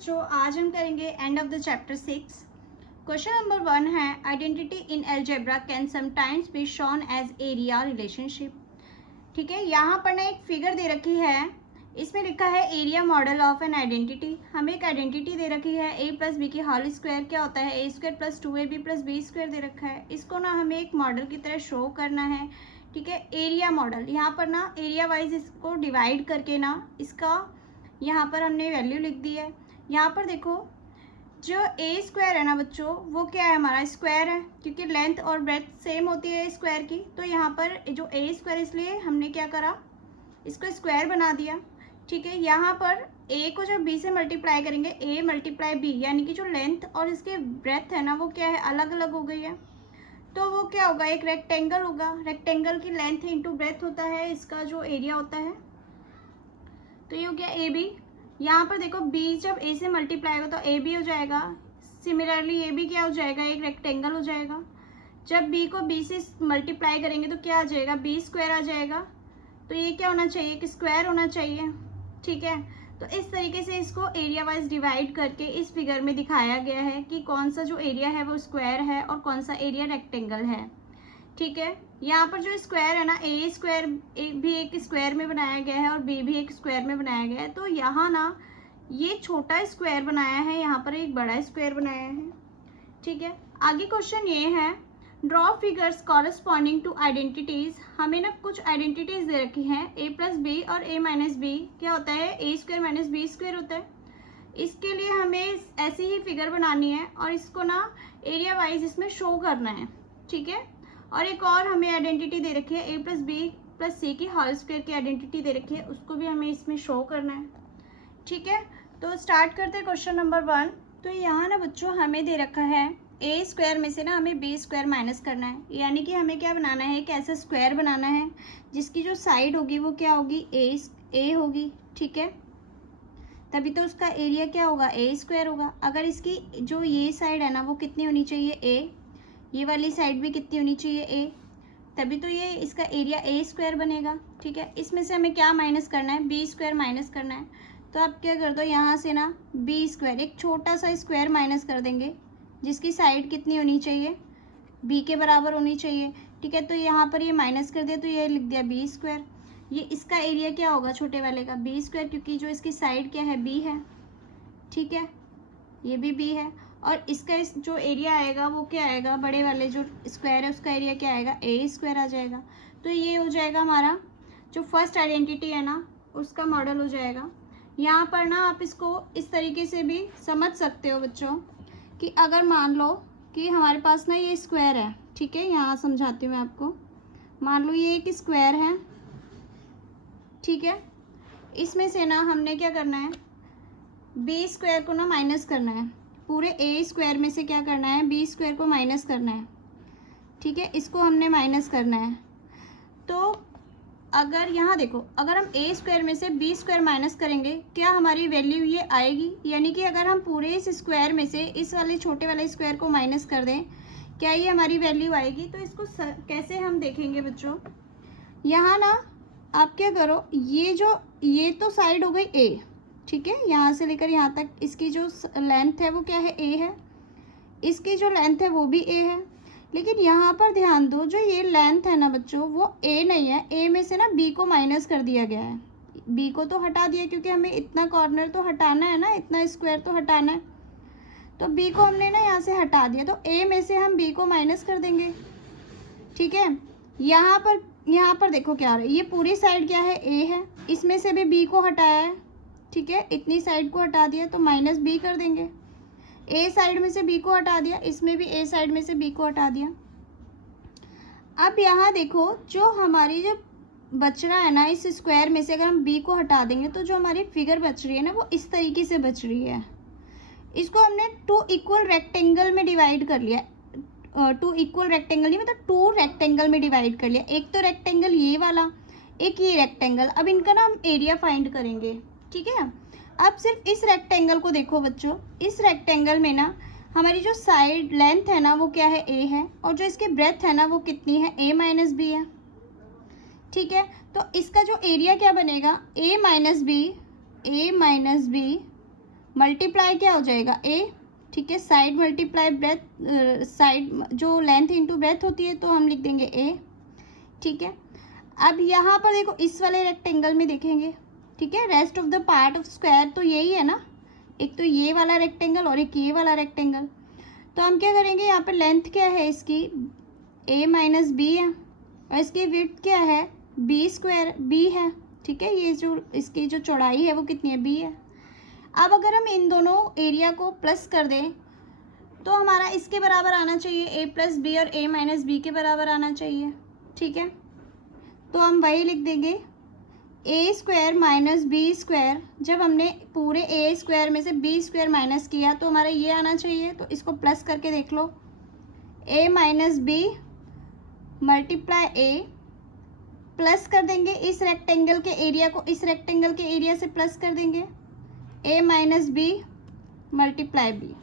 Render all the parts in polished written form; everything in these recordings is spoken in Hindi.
जो आज हम करेंगे end of the chapter 6। Question number 1 है identity in algebra can sometimes be shown as area relationship. ठीक है, यहाँ पर ना एक फिगर दे रखी है, इसमें लिखा है area model of an identity. हमें एक आइडेंटिटी दे रखी है ए प्लस बी की होल स्क्वायर क्या होता है, A square plus 2ab plus B square दे रखा है। इसको ना हमें एक मॉडल की तरह शो करना है। ठीक है, एरिया मॉडल, यहाँ पर ना एरिया वाइज इसको डिवाइड करके ना इसका यहाँ पर हमने वैल्यू लिख दी है। यहाँ पर देखो जो ए स्क्वायर है ना बच्चों, वो क्या है, हमारा स्क्वायर है, क्योंकि लेंथ और ब्रेथ सेम होती है स्क्वायर की। तो यहाँ पर जो ए स्क्वायर, इसलिए हमने क्या करा, इसको स्क्वायर बना दिया। ठीक है, यहाँ पर ए को जब बी से मल्टीप्लाई करेंगे, ए मल्टीप्लाई बी, यानी कि जो लेंथ और इसके ब्रेथ है ना वो क्या है, अलग अलग हो गई है। तो वो क्या होगा, एक रेक्टेंगल होगा। रेक्टेंगल की लेंथ इंटू ब्रेथ होता है इसका जो एरिया होता है। तो ये हो गया ए बी। यहाँ पर देखो b जब a से मल्टीप्लाई होगा तो ए बी हो जाएगा। सिमिलरली ए बी क्या हो जाएगा, एक रेक्टेंगल हो जाएगा। जब b को b से मल्टीप्लाई करेंगे तो क्या आ जाएगा, बी स्क्वायर आ जाएगा। तो ये क्या होना चाहिए, एक स्क्वायर होना चाहिए। ठीक है, तो इस तरीके से इसको एरिया वाइज डिवाइड करके इस फिगर में दिखाया गया है कि कौन सा जो एरिया है वो स्क्वायर है और कौन सा एरिया रेक्टेंगल है। ठीक है, यहाँ पर जो स्क्वायर है ना, ए स्क्वायर भी एक स्क्वायर में बनाया गया है और बी भी एक स्क्वायर में बनाया गया है। तो यहाँ ना ये छोटा स्क्वायर बनाया है, यहाँ पर एक बड़ा स्क्वायर बनाया है। ठीक है, आगे क्वेश्चन ये है draw figures corresponding to identities. हमें ना कुछ आइडेंटिटीज दे रखी हैं, ए प्लस बी और ए माइनस बी क्या होता है, A square minus B square होता है। इसके लिए हमें ऐसी ही फिगर बनानी है और इसको ना एरिया वाइज इसमें शो करना है। ठीक है, और एक और हमें आइडेंटिटी दे रखी है, ए प्लस बी प्लस सी की होल स्क्वायर की आइडेंटिटी दे रखी है, उसको भी हमें इसमें शो करना है। ठीक है, तो स्टार्ट करते हैं क्वेश्चन नंबर 1। तो यहाँ ना बच्चों हमें दे रखा है ए स्क्वायर में से ना हमें बी स्क्वायर माइनस करना है, यानी कि हमें क्या बनाना है, एक ऐसा स्क्वायर बनाना है जिसकी जो साइड होगी वो क्या होगी, ए होगी। ठीक है, तभी तो उसका एरिया क्या होगा, ए स्क्वायर होगा। अगर इसकी जो ये साइड है ना वो कितनी होनी चाहिए, ए, ये वाली साइड भी कितनी होनी चाहिए, ए, तभी तो ये इसका एरिया ए स्क्वायर बनेगा। ठीक है, इसमें से हमें क्या माइनस करना है, बी स्क्वायर माइनस करना है। तो आप क्या कर दो, यहाँ से ना बी स्क्वायर, एक छोटा सा स्क्वायर माइनस कर देंगे जिसकी साइड कितनी होनी चाहिए, बी के बराबर होनी चाहिए। ठीक है, तो यहाँ पर ये माइनस कर दिया तो ये लिख दिया बी स्क्वायर। ये इसका एरिया क्या होगा, छोटे वाले का बी स्क्वायर, क्योंकि जो इसकी साइड क्या है, बी है। ठीक है, ये भी बी है और इसका जो एरिया आएगा वो क्या आएगा, बड़े वाले जो स्क्वायर है उसका एरिया क्या आएगा, ए स्क्वायर आ जाएगा। तो ये हो जाएगा हमारा जो फर्स्ट आइडेंटिटी है ना उसका मॉडल हो जाएगा। यहाँ पर ना आप इसको इस तरीके से भी समझ सकते हो बच्चों कि अगर मान लो कि हमारे पास ना ये स्क्वायर है। ठीक है, यहाँ समझाती हूँ मैं आपको। मान लो ये एक स्क्वायर है। ठीक है, इसमें से ना हमने क्या करना है, बी स्क्वायर को ना माइनस करना है, पूरे ए स्क्वायर में से क्या करना है, बी स्क्वायर को माइनस करना है। ठीक है, इसको हमने माइनस करना है। तो अगर यहाँ देखो, अगर हम ए स्क्वायर में से बी स्क्वायर माइनस करेंगे क्या हमारी वैल्यू ये आएगी, यानी कि अगर हम पूरे इस स्क्वायर में से इस वाले छोटे वाले स्क्वायर को माइनस कर दें क्या ये हमारी वैल्यू आएगी। तो इसको कैसे हम देखेंगे बच्चों, यहाँ ना आप क्या करो, ये तो साइड हो गई ए। ठीक है, यहाँ से लेकर यहाँ तक इसकी जो लेंथ है वो क्या है, ए है। इसकी जो लेंथ है वो भी ए है। लेकिन यहाँ पर ध्यान दो, जो ये लेंथ है ना बच्चों वो ए नहीं है, ए में से ना बी को माइनस कर दिया गया है। बी को तो हटा दिया क्योंकि हमें इतना कॉर्नर तो हटाना है ना, इतना स्क्वायर तो हटाना है। तो बी को हमने ना यहाँ से हटा दिया, तो ए में से हम बी को माइनस कर देंगे। ठीक है, यहाँ पर देखो क्या हो रहा है, ये पूरी साइड क्या है, ए है, इसमें से भी बी को हटाया है। ठीक है, इतनी साइड को हटा दिया तो माइनस बी कर देंगे। ए साइड में से बी को हटा दिया, इसमें भी ए साइड में से बी को हटा दिया। अब यहाँ देखो, जो हमारी जो बच रहा है ना इस स्क्वायर में से, अगर हम बी को हटा देंगे तो जो हमारी फिगर बच रही है ना वो इस तरीके से बच रही है। इसको हमने टू इक्वल रेक्टेंगल में डिवाइड कर लिया। टू इक्वल रेक्टेंगल नहीं, मतलब टू रेक्टेंगल में डिवाइड कर लिया। एक तो रेक्टेंगल ये वाला, एक ये रेक्टेंगल। अब इनका ना हम एरिया फाइंड करेंगे। ठीक है, अब सिर्फ इस रेक्टेंगल को देखो बच्चों, इस रेक्टेंगल में ना हमारी जो साइड लेंथ है ना वो क्या है, ए है, और जो इसकी ब्रेथ है ना वो कितनी है, ए माइनस बी है। ठीक है, तो इसका जो एरिया क्या बनेगा, ए माइनस बी मल्टीप्लाई क्या हो जाएगा ए, ठीक है, साइड मल्टीप्लाई ब्रेथ, साइड जो लेंथ इंटू ब्रेथ होती है तो हम लिख देंगे ए, ठीक है। अब यहाँ पर देखो इस वाले रेक्टेंगल में देखेंगे, ठीक है, rest of the part of square तो यही है ना, एक तो ये वाला रेक्टेंगल और एक ये वाला रेक्टेंगल। तो हम क्या करेंगे, यहाँ पर लेंथ क्या है इसकी a माइनस बी है और इसकी विड्थ क्या है बी स्क्वायर बी है, ठीक है। ये जो इसकी जो चौड़ाई है वो कितनी है बी है। अब अगर हम इन दोनों एरिया को प्लस कर दें तो हमारा इसके बराबर आना चाहिए, a प्लस बी और a माइनस बी के बराबर आना चाहिए, ठीक है। तो हम वही लिख देंगे ए स्क्वायर माइनस बी स्क्वायर, जब हमने पूरे ए स्क्वायर में से बी स्क्वायर माइनस किया तो हमारा ये आना चाहिए, तो इसको प्लस करके देख लो, ए माइनस बी मल्टीप्लाई ए, प्लस कर देंगे इस रेक्टेंगल के एरिया को इस रेक्टेंगल के एरिया से प्लस कर देंगे, ए माइनस बी मल्टीप्लाई बी,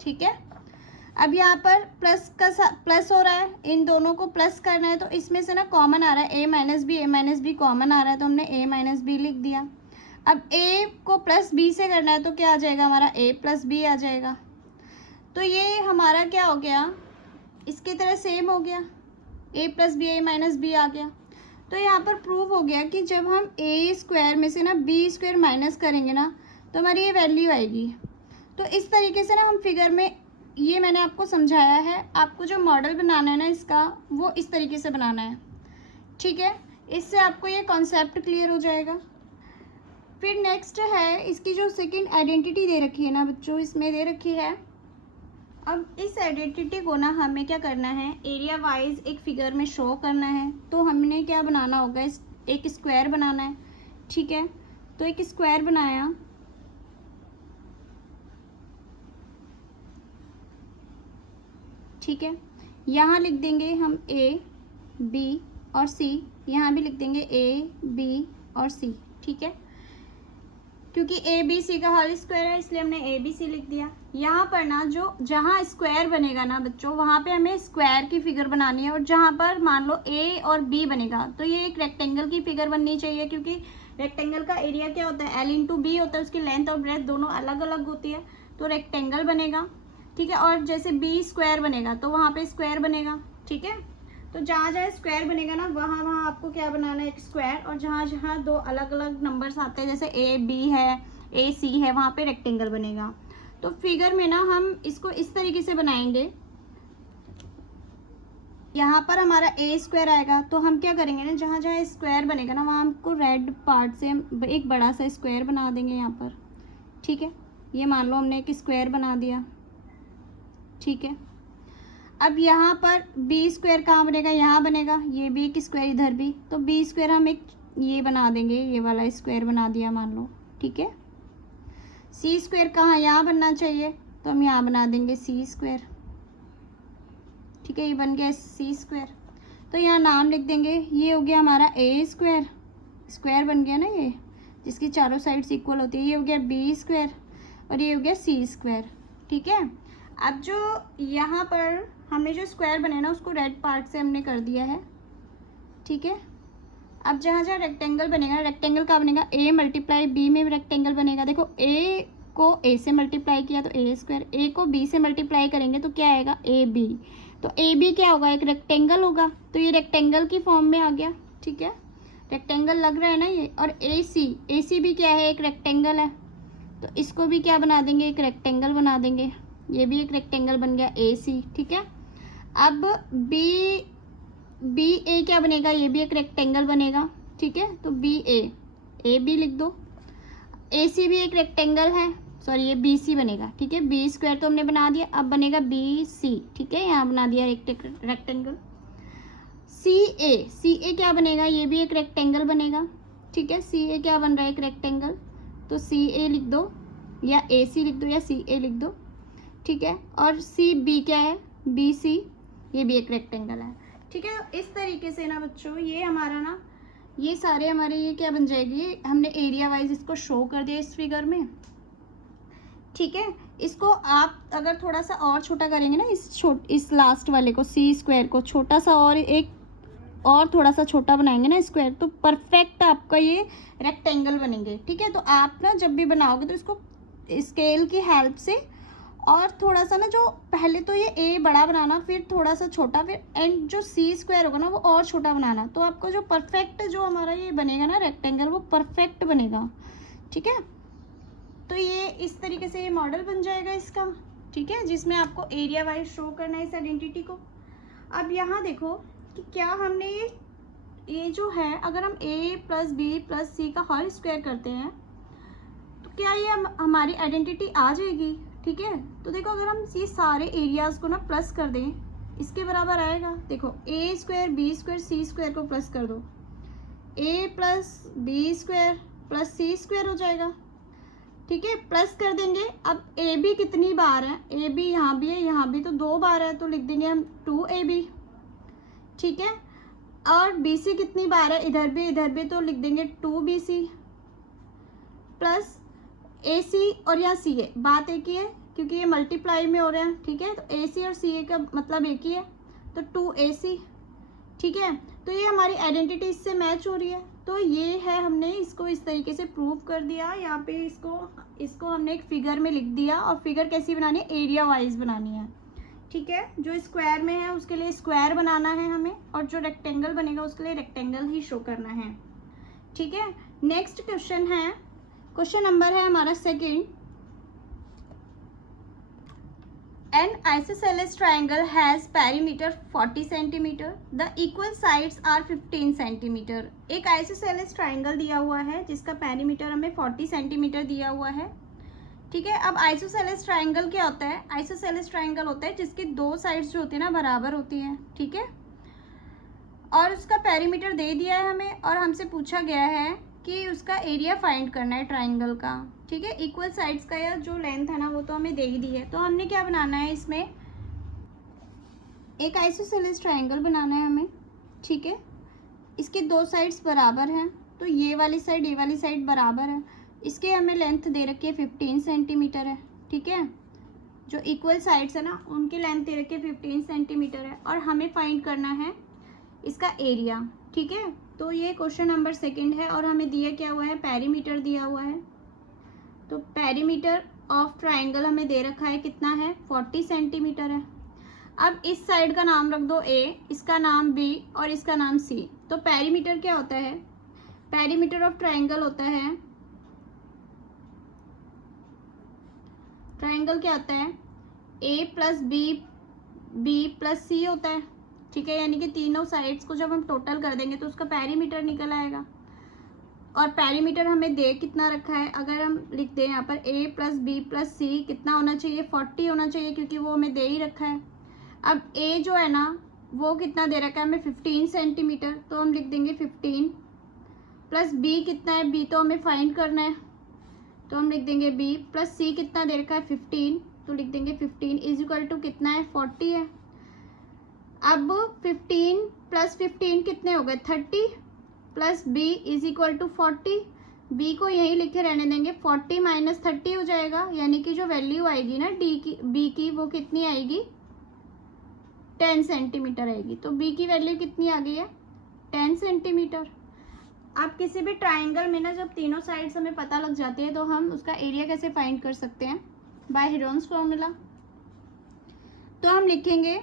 ठीक है। अब यहाँ पर प्लस हो रहा है, इन दोनों को प्लस करना है तो इसमें से ना कॉमन आ रहा है ए माइनस बी कॉमन आ रहा है तो हमने ए माइनस बी लिख दिया। अब ए को प्लस बी से करना है तो क्या आ जाएगा हमारा ए प्लस बी आ जाएगा। तो ये हमारा क्या हो गया, इसकी तरह सेम हो गया, ए प्लस बी ए माइनस बी आ गया। तो यहाँ पर प्रूव हो गया कि जब हम ए स्क्वायर में से ना बी स्क्वायर माइनस करेंगे ना तो हमारी ये वैल्यू आएगी। तो इस तरीके से ना हम फिगर में, ये मैंने आपको समझाया है, आपको जो मॉडल बनाना है ना इसका वो इस तरीके से बनाना है, ठीक है। इससे आपको ये कॉन्सेप्ट क्लियर हो जाएगा। फिर नेक्स्ट है इसकी जो सेकंड आइडेंटिटी दे रखी है ना बच्चों, इसमें दे रखी है। अब इस आइडेंटिटी को ना हमें क्या करना है, एरिया वाइज एक फिगर में शो करना है। तो हमने क्या बनाना होगा, एक स्क्वायर बनाना है, ठीक है। तो एक स्क्वायर बनाया, ठीक है। यहाँ लिख देंगे हम ए बी और सी, यहाँ भी लिख देंगे ए बी और सी, ठीक है। क्योंकि ए बी सी का होल स्क्वायर है इसलिए हमने ए बी सी लिख दिया। यहाँ पर ना जो जहाँ स्क्वायर बनेगा ना बच्चों, वहाँ पे हमें स्क्वायर की फिगर बनानी है, और जहाँ पर मान लो ए और बी बनेगा तो ये एक रेक्टेंगल की फिगर बननी चाहिए, क्योंकि रेक्टेंगल का एरिया क्या होता है, एल इंटू बी होता है, उसकी लेंथ और ब्रेथ दोनों अलग अलग होती है, तो रेक्टेंगल बनेगा, ठीक है। और जैसे बी स्क्वायर बनेगा तो वहाँ पे स्क्वायर बनेगा, ठीक है। तो जहाँ जहाँ स्क्वायर बनेगा ना वहाँ वहाँ आपको क्या बनाना है, एक स्क्वायर, और जहाँ जहाँ दो अलग अलग नंबर्स आते हैं जैसे ए बी है ए सी है वहाँ पे रेक्टेंगल बनेगा। तो फिगर में ना हम इसको इस तरीके से बनाएंगे, यहाँ पर हमारा ए स्क्वायर आएगा तो हम क्या करेंगे ना, जहाँ जहाँ स्क्वायर बनेगा ना वहाँ हमको रेड पार्ट से हम एक बड़ा सा स्क्वायर बना देंगे यहाँ पर, ठीक है। ये मान लो हमने एक स्क्वायर बना दिया, ठीक है। अब यहाँ पर बी स्क्वायर कहाँ बनेगा, यहाँ बनेगा, ये भी एक स्क्वायर इधर भी, तो बी स्क्वायर हम एक ये बना देंगे, ये वाला स्क्वायर बना दिया मान लो, ठीक है। सी स्क्वायर कहाँ, यहाँ बनना चाहिए तो हम यहाँ बना देंगे सी स्क्वायर, ठीक है। ये बन गया सी स्क्वायर। तो यहाँ नाम लिख देंगे, ये हो गया हमारा ए स्क्वायर, स्क्वायर बन गया ना ये जिसकी चारों साइड्स इक्वल होती है, ये हो गया बी स्क्वायर और ये हो गया सी स्क्वायर, ठीक है। अब जो यहाँ पर हमने जो स्क्वायर बने ना उसको रेड पार्ट से हमने कर दिया है, ठीक है। अब जहाँ जहाँ रेक्टेंगल बनेगा, रेक्टेंगल का बनेगा ए मल्टीप्लाई बी में रेक्टेंगल बनेगा। देखो ए को ए से मल्टीप्लाई किया तो ए स्क्वायर, ए को बी से मल्टीप्लाई करेंगे तो क्या आएगा ए बी, तो ए बी क्या होगा, एक रेक्टेंगल होगा, तो ये रेक्टेंगल की फॉर्म में आ गया, ठीक है। रेक्टेंगल लग रहा है ना ये। और ए सी भी क्या है, एक रेक्टेंगल है, तो इसको भी क्या बना देंगे, एक रेक्टेंगल बना देंगे, ये भी एक रेक्टेंगल बन गया ए सी, ठीक है। अब बी ए क्या बनेगा, ये भी एक रेक्टेंगल बनेगा, ठीक है। तो बी ए बी लिख दो, ए सी भी एक रेक्टेंगल है, सॉरी ये बी सी बनेगा, ठीक है। बी स्क्वायर तो हमने बना दिया, अब बनेगा बी सी, ठीक है, यहाँ बना दिया रेक्टेंगल। सी ए क्या बनेगा, ये भी एक रेक्टेंगल बनेगा, ठीक है। सी ए क्या बन रहा है, एक रेक्टेंगल, तो सी ए लिख दो या ए सी लिख दो या सी ए लिख दो, ठीक है। और सी बी क्या है, बी सी, ये भी एक रेक्टेंगल है, ठीक है। इस तरीके से ना बच्चों ये हमारा ना ये सारे हमारे ये क्या बन जाएगी, हमने एरिया वाइज इसको शो कर दिया इस फिगर में, ठीक है। इसको आप अगर थोड़ा सा और छोटा करेंगे ना, इस लास्ट वाले को सी स्क्वायर को छोटा सा और एक और थोड़ा सा छोटा बनाएंगे ना स्क्वायर, तो परफेक्ट आपका ये रेक्टेंगल बनेंगे, ठीक है। तो आप ना जब भी बनाओगे तो इसको स्केल की हेल्प से, और थोड़ा सा ना जो पहले तो ये ए बड़ा बनाना, फिर थोड़ा सा छोटा, फिर एंड जो सी स्क्वायर होगा ना वो और छोटा बनाना। तो आपको जो परफेक्ट जो हमारा ये बनेगा ना रेक्टेंगल, वो परफेक्ट बनेगा। ठीक है, तो ये इस तरीके से ये मॉडल बन जाएगा इसका। ठीक है, जिसमें आपको एरिया वाइज शो करना है इस आइडेंटिटी को। अब यहाँ देखो कि क्या हमने ये जो है, अगर हम a प्लस बी प्लस सी का होल स्क्वायर करते हैं तो क्या ये हमारी आइडेंटिटी आ जाएगी। ठीक है, तो देखो अगर हम ये सारे एरियाज को ना प्लस कर दें, इसके बराबर आएगा। देखो a square B square C square को प्लस कर दो, a plus B square plus C square हो जाएगा। ठीक है, प्लस कर देंगे। अब ए बी कितनी बार है, ए बी यहाँ भी है यहाँ भी, तो 2 बार है, तो लिख देंगे हम 2ab। ठीक है, और बी सी कितनी बार है, इधर भी, तो लिख देंगे 2bc प्लस ए सी, और यहाँ सी ए बात एक ही है क्योंकि ये मल्टीप्लाई में हो रहे हैं। ठीक है, तो ए सी और सी ए का मतलब एक ही है, तो 2ac। ठीक है, तो ये हमारी आइडेंटिटी इससे मैच हो रही है। तो ये है, हमने इसको इस तरीके से प्रूव कर दिया। यहाँ पे इसको हमने एक फिगर में लिख दिया, और फिगर कैसी बनानी है, एरिया वाइज बनानी है। ठीक है, जो स्क्वायर में है उसके लिए स्क्वायर बनाना है हमें, और जो रेक्टेंगल बनेगा उसके लिए रेक्टेंगल ही शो करना है। ठीक है, नेक्स्ट क्वेश्चन है, क्वेश्चन नंबर है हमारा second. An isosceles triangle has perimeter 40 cm. The equal sides are 15 cm. एक isosceles triangle दिया हुआ है जिसका perimeter हमें 40 cm दिया हुआ है। ठीक है, अब isosceles triangle क्या होता है, isosceles triangle होता है जिसकी 2 साइड्स जो होती है ना बराबर होती हैं। ठीक है, और उसका perimeter दे दिया है हमें, और हमसे पूछा गया है कि उसका एरिया फाइंड करना है ट्राइंगल का। ठीक है, इक्वल साइड्स का या जो लेंथ है ना वो तो हमें दे ही दी है। तो हमने क्या बनाना है, इसमें एक आइसोसेलेस ट्राइंगल बनाना है हमें। ठीक है, इसके 2 साइड्स बराबर हैं, तो ये वाली साइड बराबर है। इसके हमें लेंथ दे रखी है 15 सेंटीमीटर है। ठीक है, जो इक्वल साइड्स है ना उनकी लेंथ दे रखी है 15 सेंटीमीटर है, और हमें फाइंड करना है इसका एरिया। ठीक है, तो ये क्वेश्चन नंबर सेकंड है, और हमें दिया क्या हुआ है, पेरीमीटर दिया हुआ है। तो पेरीमीटर ऑफ ट्राइंगल हमें दे रखा है कितना है, 40 सेंटीमीटर है। अब इस साइड का नाम रख दो a, इसका नाम b और इसका नाम c। तो पेरीमीटर क्या होता है, पेरीमीटर ऑफ ट्राइंगल होता है, ट्राइंगल क्या होता है, a plus b plus c होता है। ठीक है, यानी कि तीनों साइड्स को जब हम टोटल कर देंगे तो उसका पेरीमीटर निकल आएगा। और पेरीमीटर हमें दे कितना रखा है, अगर हम लिख दें यहाँ पर a प्लस बी प्लस सी कितना होना चाहिए, 40 होना चाहिए, क्योंकि वो हमें दे ही रखा है। अब a जो है ना वो कितना दे रखा है हमें, 15 सेंटीमीटर, तो हम लिख देंगे 15 प्लस b कितना है, b तो हमें फाइंड करना है, तो हम लिख देंगे b प्लस c कितना दे रखा है 15, तो लिख देंगे 15 इज इक्वल टू कितना है, 40 है। अब 15 प्लस 15 कितने हो गए, 30 plus b is equal to 40। b को यहीं लिखे रहने देंगे, 40 माइनस 30 हो जाएगा, यानी कि जो वैल्यू आएगी ना b की वो कितनी आएगी, 10 सेंटीमीटर आएगी। तो b की वैल्यू कितनी आ गई है, 10 सेंटीमीटर। आप किसी भी ट्राइंगल में ना जब तीनों साइड्स हमें पता लग जाती है तो हम उसका एरिया कैसे फाइंड कर सकते हैं, बाय हेरोन्स फॉर्मूला। तो हम लिखेंगे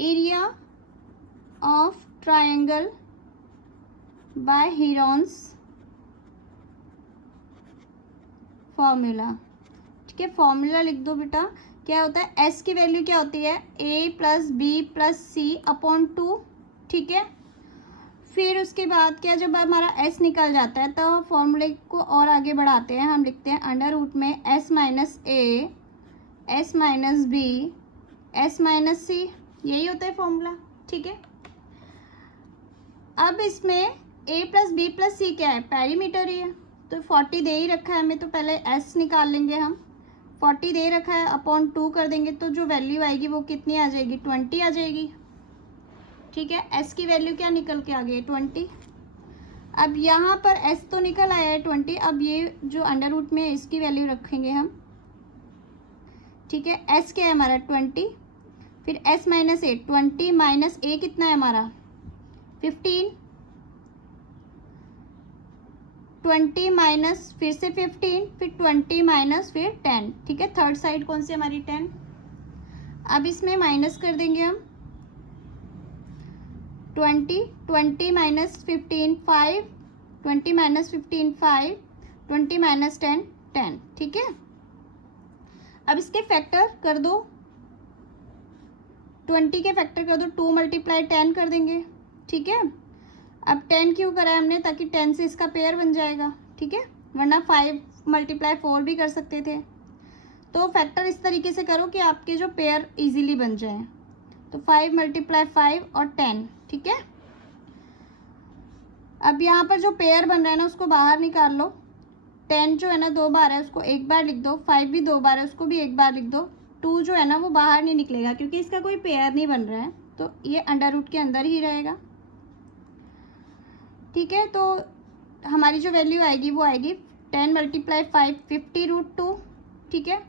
area of triangle by Heron's formula. ठीक है, फॉर्मूला लिख दो बेटा। क्या होता है, s की वैल्यू क्या होती है, a plus B plus C upon 2। ठीक है, फिर उसके बाद क्या, जब हमारा s निकल जाता है तो फॉर्मूले को और आगे बढ़ाते हैं, हम लिखते हैं अंडर रूट में s minus a, s minus b, s minus c, यही होता है फॉर्मूला। ठीक है, अब इसमें a प्लस बी प्लस सी क्या है, पेरीमीटर ही है, तो 40 दे ही रखा है हमें, तो पहले s निकाल लेंगे हम। 40 दे रखा है, अपॉन 2 कर देंगे, तो जो वैल्यू आएगी वो कितनी आ जाएगी, 20 आ जाएगी। ठीक है, s की वैल्यू क्या निकल के आ गई है, 20। अब यहाँ पर s तो निकल आया है 20, अब ये जो अंडर रूट में इसकी वैल्यू रखेंगे हम। ठीक है, s क्या है हमारा 20, फिर s minus A, 20 minus a कितना है हमारा 15, 20 माइनस फिर से 15, फिर 20 माइनस फिर 10, ठीक है। थर्ड साइड कौन सी हमारी 10। अब इसमें माइनस कर देंगे हम 20 माइनस 15 5, 20 माइनस 15 5, 20 माइनस 10 10, ठीक है। अब इसके फैक्टर कर दो, 20 के फैक्टर कर दो, 2 मल्टीप्लाई 10 कर देंगे, ठीक है। अब 10 क्यों करा है हमने, ताकि 10 से इसका पेयर बन जाएगा, ठीक है, वरना 5 मल्टीप्लाई 4 भी कर सकते थे। तो फैक्टर इस तरीके से करो कि आपके जो पेयर इजीली बन जाए। तो 5 मल्टीप्लाई 5 और 10, ठीक है। अब यहाँ पर जो पेयर बन रहा है ना उसको बाहर निकाल लो। 10 जो है ना 2 बार है, उसको एक बार लिख दो। 5 भी 2 बार है, उसको भी एक बार लिख दो। 2 जो है ना वो बाहर नहीं निकलेगा क्योंकि इसका कोई पेयर नहीं बन रहा है, तो ये अंडर रूट के अंदर ही रहेगा, ठीक है। तो हमारी जो वैल्यू आएगी वो आएगी 10 मल्टीप्लाई 5 50√2, ठीक है।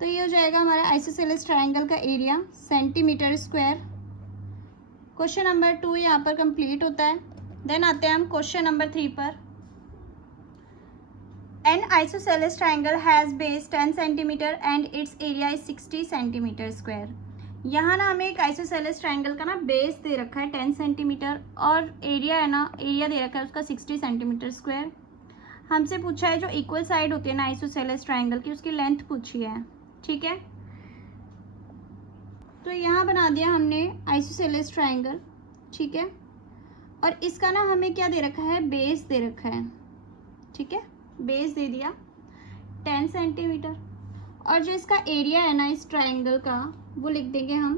तो ये हो जाएगा हमारा आइसोसेलेस ट्रायंगल का area centimetre square. Question number 2 यहाँ पर कंप्लीट होता है। देन आते हैं हम क्वेश्चन नंबर 3 पर। N isosceles triangle has base 10 centimetre and it's area is 60 centimetre square. यहाँ ना हमें एक आइसोसेलेस ट्रायंगल का ना बेस दे रखा है 10 सेंटीमीटर और एरिया है ना, एरिया दे रखा है उसका 60 सेंटीमीटर स्क्वायर। हमसे पूछा है जो इक्वल साइड होती है ना आइसोसेलेस ट्रायंगल की, उसकी लेंथ पूछी है, ठीक है। तो यहाँ बना दिया हमने आइसोसेलेस ट्रायंगल, ठीक है। और इसका ना हमें क्या दे रखा है, बेस दे रखा है, ठीक है। बेस दे दिया 10 सेंटीमीटर और जो इसका एरिया है ना इस ट्रायंगल का वो लिख देंगे हम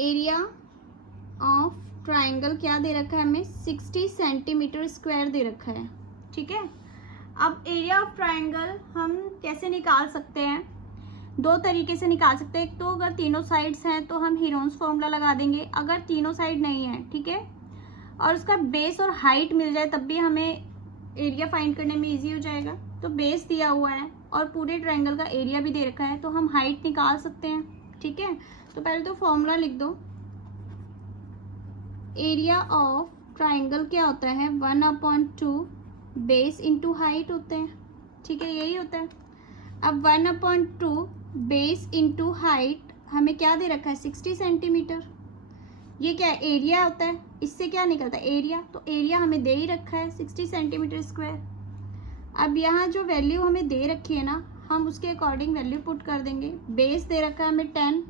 एरिया ऑफ ट्रायंगल। क्या दे रखा है हमें, 60 सेंटीमीटर स्क्वायर दे रखा है, ठीक है। अब एरिया ऑफ ट्रायंगल हम कैसे निकाल सकते हैं, 2 तरीके से निकाल सकते हैं। एक तो अगर तीनों साइड्स हैं तो हम हीरोन्स फॉर्मूला लगा देंगे, अगर तीनों साइड नहीं है, ठीक है, और उसका बेस और हाइट मिल जाए तब भी हमें एरिया फाइंड करने में इजी हो जाएगा। तो बेस दिया हुआ है और पूरे ट्रायंगल का एरिया भी दे रखा है तो हम हाइट निकाल सकते हैं, ठीक है। तो पहले तो फॉर्मूला लिख दो, एरिया ऑफ ट्रायंगल क्या होता है 1/2 बेस इंटू हाइट होते हैं, ठीक है, यही होता है। अब 1/2 बेस इंटू हाइट हमें क्या दे रखा है 60 सेंटीमीटर। ये क्या है, एरिया होता है, इससे क्या निकलता है एरिया, तो एरिया हमें दे ही रखा है 60 सेंटीमीटर स्क्वायर। अब यहाँ जो वैल्यू हमें दे रखी है ना हम उसके अकॉर्डिंग वैल्यू पुट कर देंगे। बेस दे रखा है हमें 10,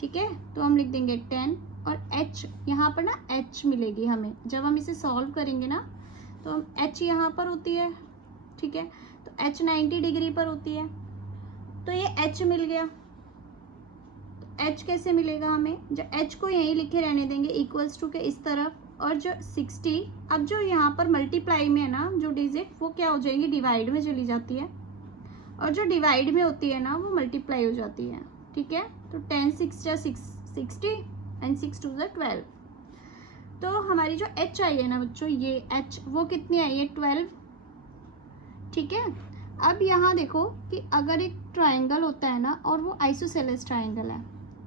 ठीक है, तो हम लिख देंगे 10 और h यहाँ पर ना h मिलेगी हमें, जब हम इसे सॉल्व करेंगे ना तो हम h यहाँ पर होती है, ठीक है, तो h 90 डिग्री पर होती है, तो ये h मिल गया। h कैसे मिलेगा हमें, जब h को यहीं लिखे रहने देंगे इक्वल्स टू के इस तरफ, और जो 60 अब जो यहाँ पर मल्टीप्लाई में है ना जो डिजिट वो क्या हो जाएंगी, डिवाइड में चली जाती है, और जो डिवाइड में होती है ना वो मल्टीप्लाई हो जाती है, ठीक है। तो 10 6 जा 60 एंड 6 2 जा 12। तो हमारी जो h आई है ना बच्चों, ये h वो कितनी आई है 12, ठीक है। अब यहाँ देखो कि अगर एक ट्रायंगल होता है ना और वो आइसोसेलेस ट्रायंगल है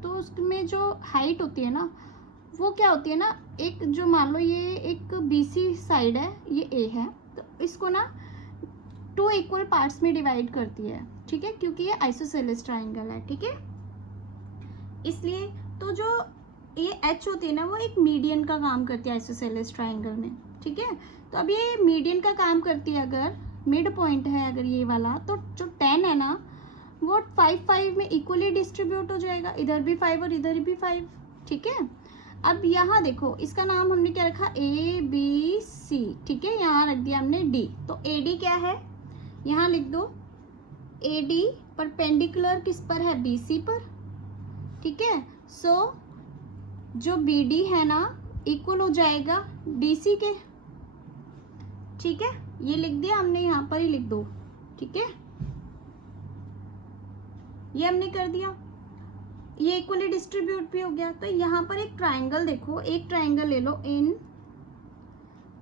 तो उसमें जो हाइट होती है ना वो क्या होती है ना, एक जो मान लो ये एक BC साइड है, ये A है, तो इसको ना 2 इक्वल पार्ट्स में डिवाइड करती है, ठीक है, क्योंकि ये आइसोसेलेस ट्रायंगल है, ठीक है, इसलिए। तो जो ये H होती है ना वो एक मीडियन का काम करती है आइसोसेलेस ट्रायंगल में, ठीक है। तो अब ये मीडियन का काम करती है, अगर मिड पॉइंट है अगर ये वाला, तो जो 10 है ना वो 5 5 में इक्वली डिस्ट्रीब्यूट हो जाएगा, इधर भी 5 और इधर भी 5, ठीक है। अब यहाँ देखो इसका नाम हमने क्या रखा ABC, ठीक है, यहाँ रख दिया हमने D। तो AD क्या है, यहाँ लिख दो AD परपेंडिकुलर किस पर है, BC पर, ठीक है। सो जो BD है ना इक्वल हो जाएगा DC के, ठीक है, ये लिख दिया हमने, यहाँ पर ही लिख दो, ठीक है, ये हमने कर दिया, ये इक्वली डिस्ट्रीब्यूट भी हो गया। तो यहाँ पर एक ट्रायंगल देखो, एक ट्रायंगल ले लो, इन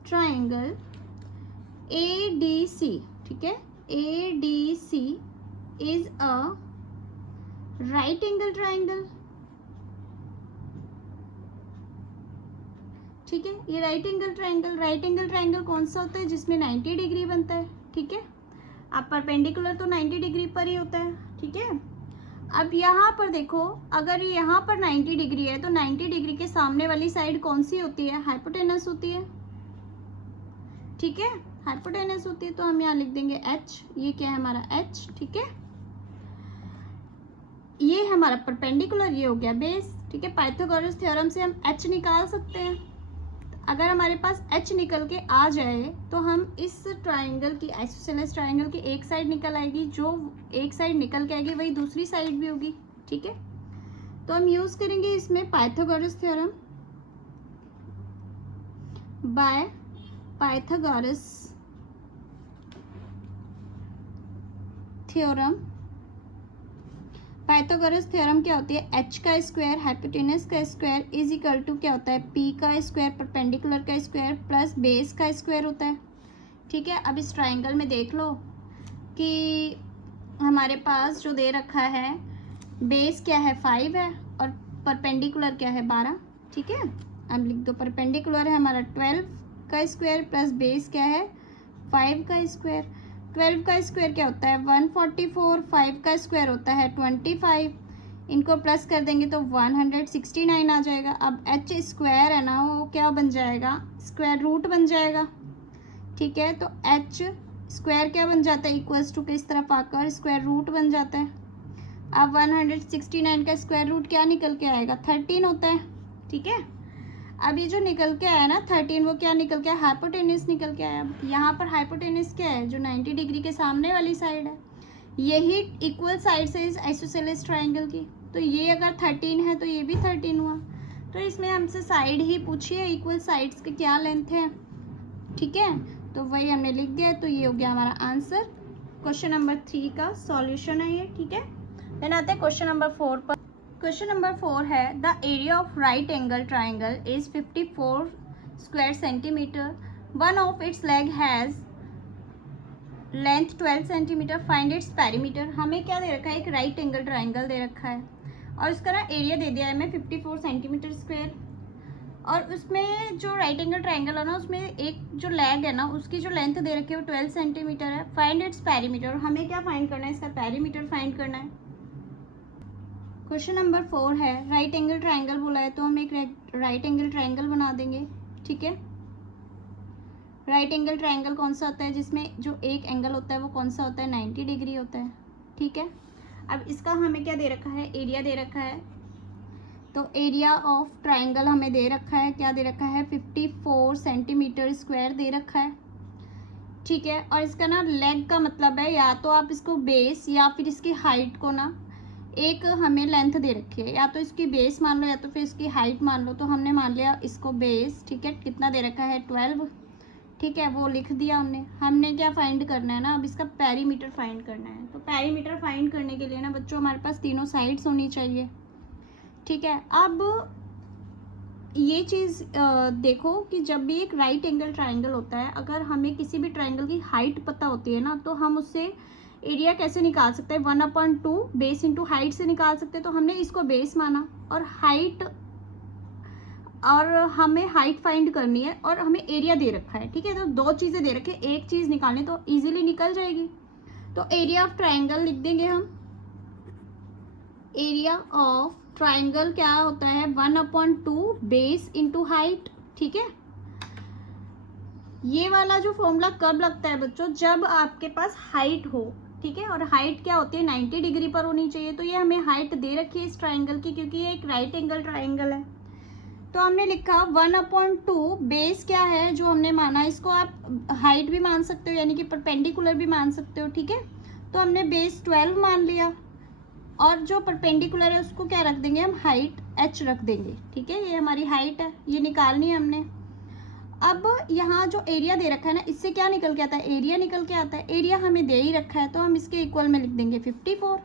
ट्रायंगल ADC, ठीक है, ADC is a right angle triangle, ठीक है। ये राइट एंगल ट्राइंगल कौन सा होता है जिसमें 90 डिग्री बनता है, ठीक है। अब परपेंडिकुलर तो 90 डिग्री पर ही होता है, ठीक है। अब यहाँ पर देखो, अगर यहाँ पर 90 डिग्री है तो 90 डिग्री के सामने वाली साइड कौन सी होती है, हाइपोटेनस होती है, ठीक है, हाइपोटेनस होती है। तो हम यहाँ लिख देंगे h, ये क्या है हमारा h, ठीक है। ये हमारा परपेंडिकुलर, ये हो गया बेस, ठीक है। पाइथागोरस थ्योरम से हम h निकाल सकते हैं। अगर हमारे पास h निकल के आ जाए तो हम इस ट्राइंगल की, आइसोसेलेस ट्राइंगल की एक साइड निकल आएगी, जो एक साइड निकल के आएगी वही दूसरी साइड भी होगी, ठीक है। तो हम यूज करेंगे इसमें Pythagoras theorem, by Pythagoras theorem. Pythagoras theorem क्या होती है, h का स्क्वायर हाइपोटेनस का स्क्वायर इज इक्वल टू क्या होता है, p का स्क्वायर परपेंडिकुलर का स्क्वायर प्लस बेस का स्क्वायर होता है, ठीक है। अब इस ट्राइंगल में देख लो कि हमारे पास जो दे रखा है, बेस क्या है 5 है और परपेंडिकुलर क्या है 12, ठीक है। अब लिख दो, परपेंडिकुलर है हमारा 12 का स्क्वायर प्लस बेस क्या है 5 का स्क्वायर। 12 का स्क्वायर क्या होता है 144, 5 का स्क्वायर होता है 25, इनको प्लस कर देंगे तो 169 आ जाएगा। अब h स्क्वायर है ना, वो क्या बन जाएगा, स्क्वायर रूट बन जाएगा, ठीक है। तो h स्क्वायर क्या बन जाता है, इक्वल्स टू के इस तरफ आकर स्क्वायर रूट बन जाता है। अब 169 का स्क्वायर रूट क्या निकल के आएगा, 13 होता है, ठीक है। अभी जो निकल के आया ना 13, वो क्या निकल के आया, हाइपोटेनस निकल के आया। यहाँ पर हाइपोटेनस क्या है, जो 90 डिग्री के सामने वाली साइड है, यही इक्वल साइड से इस आइसोसेलेस ट्राइंगल की। तो ये अगर 13 है तो ये भी 13 हुआ। तो इसमें हमसे साइड ही पूछी है, इक्वल साइड्स के क्या लेंथ है, ठीक है। तो वही हमने लिख दिया, तो ये हो गया हमारा आंसर। क्वेश्चन नंबर 3 का सॉल्यूशन है ये, ठीक है। देन आते हैं क्वेश्चन नंबर 4 पर। क्वेश्चन नंबर 4 है, the area of right angle triangle is 54 square centimetre, one of its leg has length 12 centimetre, find its perimeter. हमें क्या दे रखा है, एक राइट एंगल ट्राइंगल दे रखा है और इसका ना एरिया दे दिया है हमें 54 सेंटीमीटर स्क्वायर। और उसमें जो राइट एंगल ट्राइंगल है ना, उसमें एक जो लेग है ना, उसकी जो लेंथ दे रखी है वो 12 सेंटीमीटर है। फाइंड इट्स पेरीमीटर, हमें क्या फाइंड करना है, इसका पेरीमीटर फाइंड करना है। क्वेश्चन नंबर 4 है, राइट एंगल ट्राइंगल बोला है तो हम एक राइट एंगल ट्राइंगल बना देंगे, ठीक है। राइट एंगल ट्राइंगल कौन सा होता है, जिसमें जो एक एंगल होता है वो कौन सा होता है, 90 डिग्री होता है, ठीक है। अब इसका हमें क्या दे रखा है, एरिया दे रखा है। तो एरिया ऑफ ट्राइंगल हमें दे रखा है, क्या दे रखा है, 54 सेंटीमीटर स्क्वायर दे रखा है, ठीक है। और इसका ना लेग का मतलब है, या तो आप इसको बेस या फिर इसकी हाइट को ना, एक हमें लेंथ दे रखी है, या तो इसकी बेस मान लो या तो फिर इसकी हाइट मान लो। तो हमने मान लिया इसको बेस, ठीक है। कितना दे रखा है 12, ठीक है, वो लिख दिया हमने। हमने क्या फाइंड करना है ना, अब इसका पेरीमीटर फाइंड करना है। तो पेरीमीटर फाइंड करने के लिए ना बच्चों, हमारे पास तीनों साइड्स होनी चाहिए, ठीक है। अब ये चीज़ देखो कि जब भी एक राइट एंगल ट्राइंगल होता है, अगर हमें किसी भी ट्राइंगल की हाइट पता होती है ना, तो हम उससे एरिया कैसे निकाल सकते हैं, 1/2 बेस इंटू हाइट से निकाल सकते हैं। तो हमने इसको बेस माना और हाइट, और हमें हाइट फाइंड करनी है और हमें एरिया दे रखा है, ठीक है। तो दो चीज़ें दे रखी है, एक चीज़ निकालनी तो इजीली निकल जाएगी। तो एरिया ऑफ ट्राइंगल लिख देंगे हम। एरिया ऑफ ट्राइंगल क्या होता है, 1/2 बेस इंटू हाइट, ठीक है। ये वाला जो फॉर्मूला कब लगता है बच्चों, जब आपके पास हाइट हो, ठीक है। और हाइट क्या होती है, 90 डिग्री पर होनी चाहिए। तो ये हमें हाइट दे रखी है इस ट्राइंगल की, क्योंकि ये एक राइट एंगल ट्राइंगल है। तो हमने लिखा 1/2 बेस क्या है जो हमने माना, इसको आप हाइट भी मान सकते हो, यानी कि परपेंडिकुलर भी मान सकते हो, ठीक है। तो हमने बेस 12 मान लिया और जो परपेंडिकुलर है उसको क्या रख देंगे हम, हाइट h रख देंगे, ठीक है। ये हमारी हाइट है, ये निकालनी है हमने। अब यहाँ जो एरिया दे रखा है ना, इससे क्या निकल के आता है, एरिया निकल के आता है। एरिया हमें दे ही रखा है तो हम इसके इक्वल में लिख देंगे 54।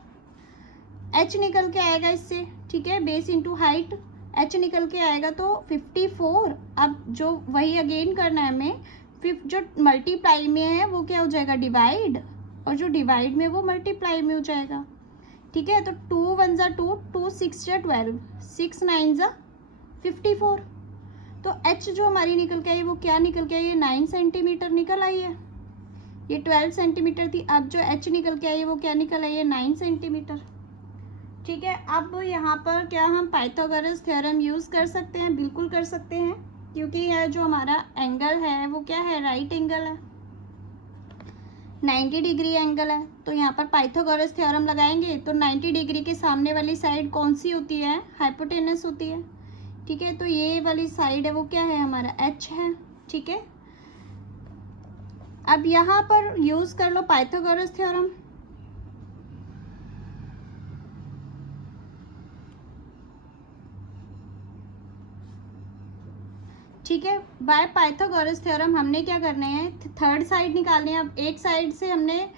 h निकल के आएगा इससे, ठीक है, बेस इंटू हाइट, h निकल के आएगा तो 54। अब जो वही अगेन करना है हमें, फिर जो मल्टीप्लाई में है वो क्या हो जाएगा, डिवाइड, और जो डिवाइड में वो मल्टीप्लाई में हो जाएगा, ठीक है। तो 2 1 ज़ा 2, 2 6 ज़ा 12, 6 9 ज़ा 54। तो h जो हमारी निकल के आई वो क्या निकल के आई, ये 9 सेंटीमीटर निकल आई है। ये 12 सेंटीमीटर थी, अब जो h निकल के आई है वो क्या निकल आई है, 9 सेंटीमीटर। ठीक है, अब यहाँ पर क्या हम पाइथागोरस थ्योरम यूज़ कर सकते हैं, बिल्कुल कर सकते हैं, क्योंकि यह जो हमारा एंगल है वो क्या है, राइट एंगल है, 90 डिग्री एंगल है। तो यहाँ पर पाइथागोरस थ्योरम लगाएंगे तो 90 डिग्री के सामने वाली साइड कौन सी होती है, हाइपोटेनस होती है। ठीक है, तो ये वाली साइड है वो क्या है, हमारा h है। ठीक है, अब यहाँ पर यूज़ कर लो पाइथागोरस थ्योरम। ठीक है, बाय पाइथागोरस थ्योरम हमने क्या करना है, थर्ड साइड निकालनी है। अब एक साइड से हमने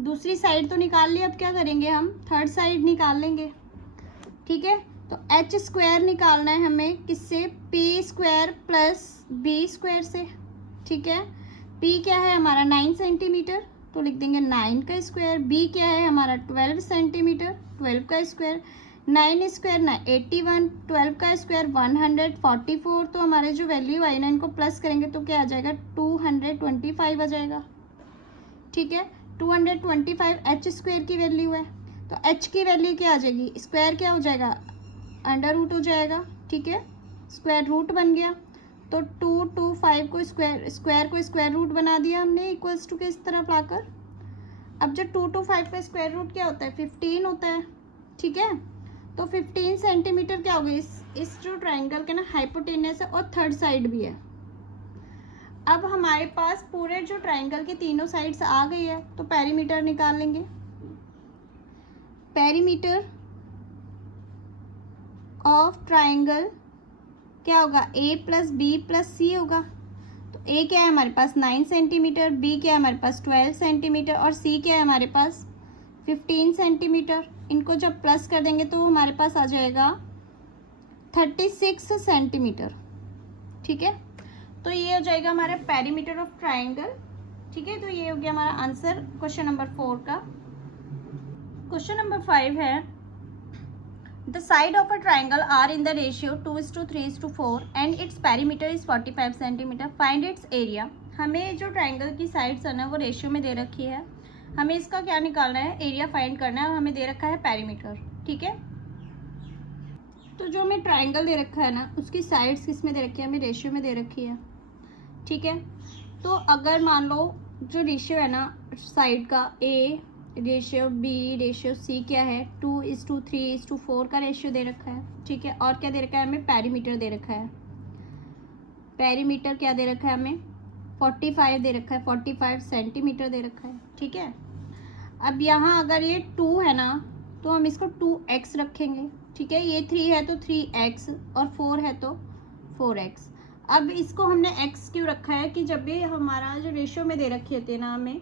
दूसरी साइड तो निकाल ली, अब क्या करेंगे, हम थर्ड साइड निकाल लेंगे। ठीक है, तो h स्क्वायर निकालना है हमें किससे, p square plus b square से। ठीक है, p क्या है हमारा 9 सेंटीमीटर, तो लिख देंगे 9 का स्क्वायर। b क्या है हमारा 12 सेंटीमीटर, 12 का स्क्वायर। 9 स्क्वायर 81, 12 का स्क्वायर 144। तो हमारे जो वैल्यू आई ना, इनको प्लस करेंगे तो क्या आ जाएगा, 225 आ जाएगा। ठीक है, 225 h स्क्वायर की वैल्यू है। तो h की वैल्यू क्या आ जाएगी, स्क्वायर क्या हो जाएगा, अंडर रूट हो जाएगा। ठीक है, स्क्वायर रूट बन गया, तो 225 को स्क्वायर को स्क्वायर रूट बना दिया हमने, इक्वल्स टू के इस तरफ लाकर। अब जो 225 का स्क्वायर रूट क्या होता है, 15 होता है। ठीक है, तो 15 सेंटीमीटर क्या हो गई, इस जो ट्राइंगल के ना हाइपोटेनस है और थर्ड साइड भी है। अब हमारे पास पूरे जो ट्राइंगल की तीनों साइड्स आ गई है, तो पेरीमीटर निकाल लेंगे। पेरीमीटर ऑफ ट्राइंगल क्या होगा, a प्लस बी प्लस सी होगा। तो a क्या है हमारे पास 9 सेंटीमीटर, b क्या है हमारे पास 12 सेंटीमीटर और c क्या है हमारे पास 15 सेंटीमीटर। इनको जब प्लस कर देंगे तो हमारे पास आ जाएगा 36 सेंटीमीटर। ठीक है, तो ये हो जाएगा हमारा पेरीमीटर ऑफ ट्राइंगल। ठीक है, तो ये हो गया हमारा आंसर क्वेश्चन नंबर 4 का। क्वेश्चन नंबर 5 है, the side of a triangle are in the ratio 2:3:4 and its perimeter is 45 centimetre, find its area. हमें जो ट्राइंगल की साइड्स है ना वो रेशियो में दे रखी है, हमें इसका क्या निकालना है, एरिया फाइंड करना है, और हमें दे रखा है पेरीमीटर। ठीक है, तो जो हमें ट्राइंगल दे रखा है ना उसकी साइड्स किस में दे रखी है, हमें रेशियो में दे रखी है। ठीक है, तो अगर मान लो जो रेशियो है ना साइड का, A ratio B ratio C क्या है, 2:3:4 का रेशियो दे रखा है। ठीक है, और क्या दे रखा है, हमें पेरीमीटर दे रखा है। पेरीमीटर क्या दे रखा है हमें, 45 दे रखा है, 45 सेंटीमीटर दे रखा है। ठीक है, अब यहाँ अगर ये 2 है ना तो हम इसको 2x रखेंगे। ठीक है, ये 3 है तो 3x और 4 है तो 4x। अब इसको हमने x क्यों रखा है कि जब भी हमारा जो रेशियो में दे रखे थे ना हमें,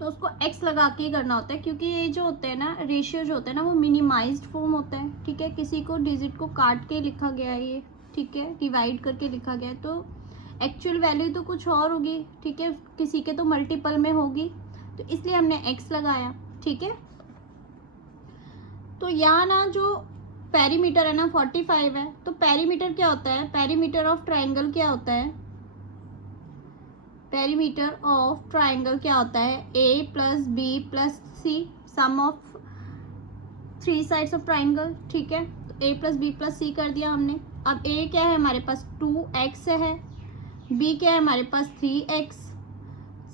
तो उसको x लगा के ही करना होता है, क्योंकि ये जो होते हैं ना रेशियो जो होते हैं ना वो मिनिमाइज्ड फॉर्म होता है। ठीक है, किसी को डिजिट को काट के लिखा गया है ये, ठीक है, डिवाइड करके लिखा गया है, तो एक्चुअल वैल्यू तो कुछ और होगी। ठीक है, किसी के तो मल्टीपल में होगी, तो इसलिए हमने x लगाया। ठीक है, तो यहाँ ना जो पेरीमीटर है ना 45 है, तो पेरीमीटर क्या होता है, पेरीमीटर ऑफ ट्राइंगल क्या होता है, पेरीमीटर ऑफ ट्राइंगल क्या होता है, a plus B plus C, sum of 3 sides of triangle. ठीक है, तो a plus B plus C कर दिया हमने। अब a क्या है हमारे पास 2x है, b क्या है हमारे पास 3x,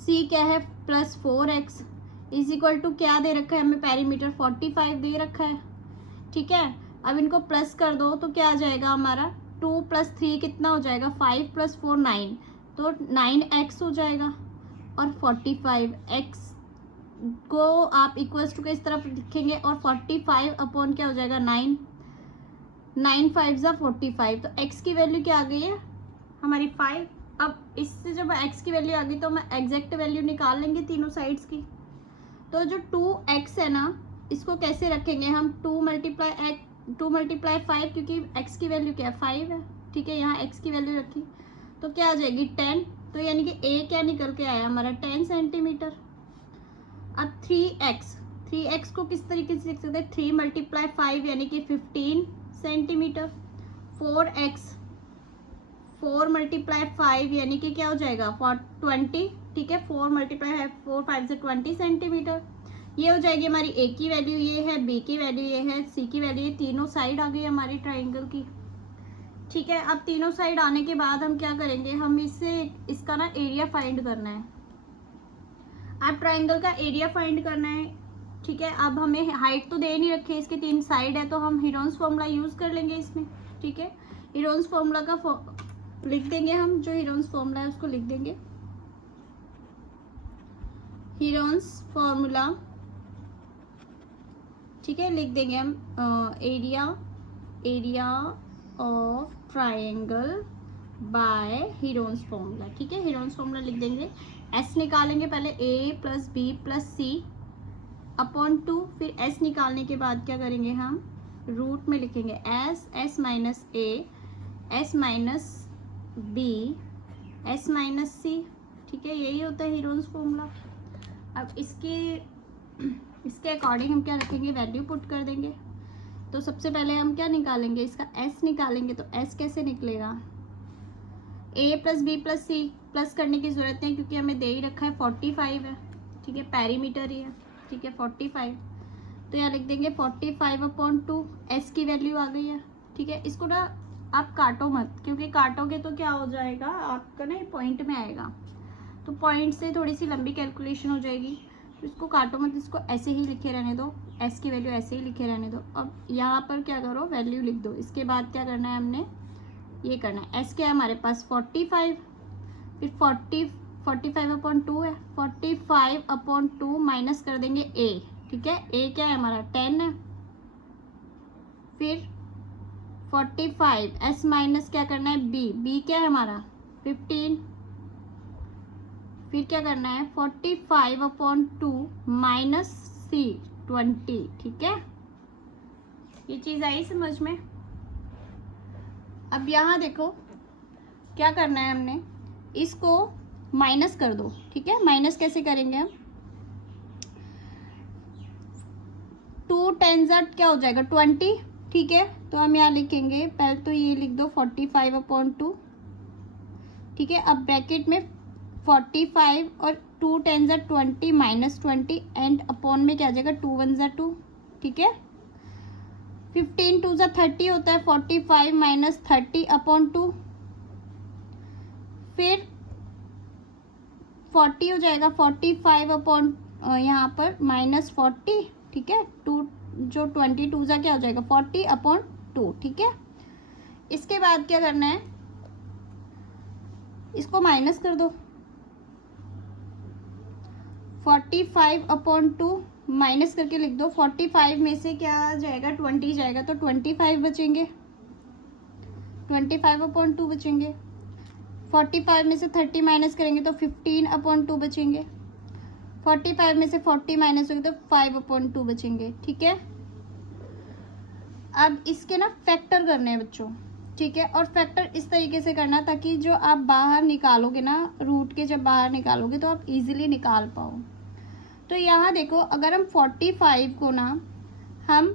c क्या है plus 4x, is equal to क्या दे रखा है हमें, पेरीमीटर 45 दे रखा है। ठीक है, अब इनको प्लस कर दो तो क्या आ जाएगा हमारा, 2 + 3 कितना हो जाएगा, 5 + 4 9, तो 9x हो जाएगा। और 45x को आप इक्वल्स टू के इस तरफ लिखेंगे और 45 अपॉन क्या हो जाएगा 9, 9 5 = 45। तो x की वैल्यू क्या आ गई है हमारी 5। अब इससे जब x की वैल्यू आ गई तो हम एग्जैक्ट वैल्यू निकाल लेंगे तीनों साइड्स की। तो जो 2x है ना इसको कैसे रखेंगे हम, 2 × 5, क्योंकि x की वैल्यू क्या है 5 है। ठीक है, यहाँ x की वैल्यू रखी तो क्या आ जाएगी 10, तो यानी कि a क्या निकल के आया हमारा 10 सेंटीमीटर। अब 3x को किस तरीके से लिख सकते हैं, 3 × 5 यानी कि 15 सेंटीमीटर। 4x 4 मल्टीप्लाई 5 यानी कि क्या हो जाएगा 20, ठीक है। 4 मल्टीप्लाई 4 5 से 20 सेंटीमीटर। ये हो जाएगी हमारी ए की वैल्यू, ये है बी की वैल्यू, ये है सी की वैल्यू। ये तीनों साइड आ गई हमारी ट्राइंगल की, ठीक है। अब तीनों साइड आने के बाद हम क्या करेंगे, हम इसका ना एरिया फाइंड करना है। अब ट्राइंगल का एरिया फाइंड करना है, ठीक है। अब हमें हाइट तो दे नहीं रखे, इसके 3 साइड है, तो हम हीरोन्स फॉर्मूला यूज कर लेंगे इसमें, ठीक है। हीरोन्स फॉर्मूला का लिख देंगे हम, जो हीरोन्स फॉर्मूला है उसको लिख देंगे। हीरोन्स फॉर्मूला, ठीक है, लिख देंगे हम area of triangle by Heron's formula, ठीक है। हीरोन्स फॉर्मूला लिख देंगे। एस निकालेंगे पहले, A plus B plus C upon 2, फिर एस निकालने के बाद क्या करेंगे हम, रूट में लिखेंगे S minus A, S minus B, S minus C, ठीक है। यही होता है हीरोन्स फॉर्मूला। अब इसके अकॉर्डिंग हम क्या रखेंगे, वैल्यू पुट कर देंगे। तो सबसे पहले हम क्या निकालेंगे, इसका एस निकालेंगे। तो एस कैसे निकलेगा, ए प्लस बी प्लस सी, प्लस करने की जरूरत नहीं क्योंकि हमें दे ही रखा है 45 है, ठीक है, पेरीमीटर ही है, ठीक है 45। तो यहाँ लिख देंगे 45/2, एस की वैल्यू आ गई है, ठीक है। इसको ना आप काटो मत, क्योंकि काटोगे तो क्या हो जाएगा आपका ना पॉइंट में आएगा, तो पॉइंट से थोड़ी सी लंबी कैलकुलेशन हो जाएगी। तो इसको काटो मत, इसको ऐसे ही लिखे रहने दो, एस की वैल्यू ऐसे ही लिखे रहने दो। अब यहाँ पर क्या करो, वैल्यू लिख दो। इसके बाद क्या करना है, हमने ये करना है, एस क्या है हमारे पास 45, फिर 45/2 है, 45/2 माइनस कर देंगे ए, ठीक है। ए क्या है हमारा 10 है, फिर 45 एस माइनस क्या करना है बी क्या है हमारा 15, फिर क्या करना है 45/2 माइनस सी 20, ठीक है। ये चीज आई समझ में। अब यहाँ देखो क्या करना है, हमने इसको माइनस कर दो, ठीक है। माइनस कैसे करेंगे हम, 2 10 क्या हो जाएगा 20, ठीक है। तो हम यहाँ लिखेंगे, पहले तो ये लिख दो 45/2, ठीक है। अब ब्रैकेट में 45 और 2 10 20 माइनस 20 एंड अपॉन में क्या आ जाएगा 2 1 2, ठीक है। 15 2 30 होता है, 45 माइनस 30/2, फिर 40 हो जाएगा 45 यहाँ पर माइनस 40, ठीक है। 2 जो 22 क्या हो जाएगा 40/2, ठीक है। इसके बाद क्या करना है, इसको माइनस कर दो, 45/2 माइनस करके लिख दो। 45 में से क्या जाएगा 20 जाएगा, तो 25 बचेंगे, 25/2 बचेंगे। 45 में से 30 माइनस करेंगे तो 15/2 बचेंगे। 45 में से 40 माइनस होगी तो 5/2 बचेंगे, ठीक है। अब इसके ना फैक्टर करने हैं बच्चों, ठीक है। और फैक्टर इस तरीके से करना ताकि जो आप बाहर निकालोगे ना, रूट के जब बाहर निकालोगे तो आप इजीली निकाल पाओ। तो यहाँ देखो, अगर हम 45 को ना हम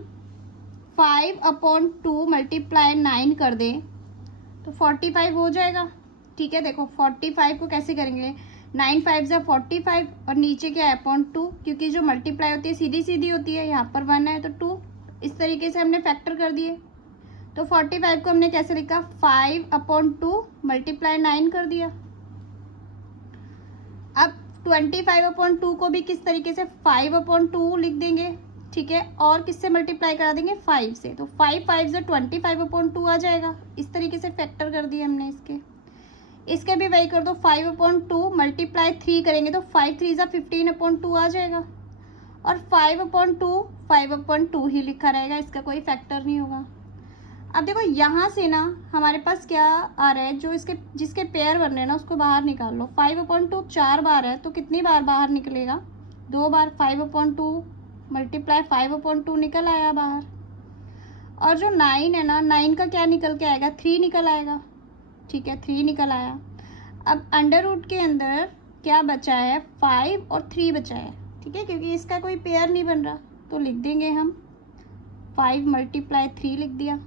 5/2 मल्टीप्लाई 9 कर दें तो 45 हो जाएगा, ठीक है। देखो 45 को कैसे करेंगे, 9 5 जा 45 और नीचे क्या है 2, क्योंकि जो मल्टीप्लाई होती है सीधी सीधी होती है, यहाँ पर 1 है तो 2, इस तरीके से हमने फैक्टर कर दिए। तो 45 को हमने कैसे लिखा 5/2 मल्टीप्लाई 9 कर दिया। अब 25/2 को भी किस तरीके से 5/2 लिख देंगे, ठीक है। और किससे मल्टीप्लाई करा देंगे 5 से, तो 5 5 से 25/2 आ जाएगा। इस तरीके से फैक्टर कर दिए हमने इसके भी वही कर दो, 5/2 मल्टीप्लाई 3 करेंगे तो 5 3 जा 15/2 आ जाएगा। और 5/2 ही लिखा रहेगा, इसका कोई फैक्टर नहीं होगा। अब देखो यहाँ से ना हमारे पास क्या आ रहा है, जो जिसके पेयर बन रहे हैं ना उसको बाहर निकाल लो। 5/2 4 बार है तो कितनी बार बाहर निकलेगा 2 बार, 5/2 मल्टीप्लाई 5/2 निकल आया बाहर। और जो 9 है ना, 9 का क्या निकल के आएगा 3 निकल आएगा, ठीक है 3 निकल आया। अब अंडर रूट के अंदर क्या बचा है 5 और 3 बचा है, ठीक है, क्योंकि इसका कोई पेयर नहीं बन रहा तो लिख देंगे हम 5 × 3 लिख दिया,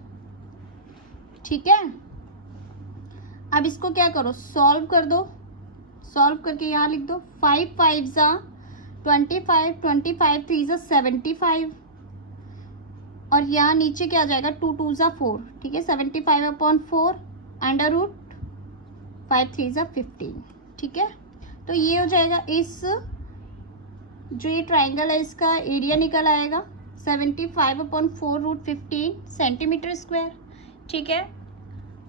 ठीक है। अब इसको क्या करो, सॉल्व कर दो। सॉल्व करके यहाँ लिख दो 5 5 ज़ा 25, 25 3 ज़ा 75, और यहाँ नीचे क्या आ जाएगा 2 2 ज़ा 4, ठीक है, 75/4 अंडर रूट 5 3 ज़ा 15, ठीक है। तो ये हो जाएगा, इस जो ये ट्राइंगल है इसका एरिया निकल आएगा 75/4 रूट 15 सेंटीमीटर स्क्वायर, ठीक है।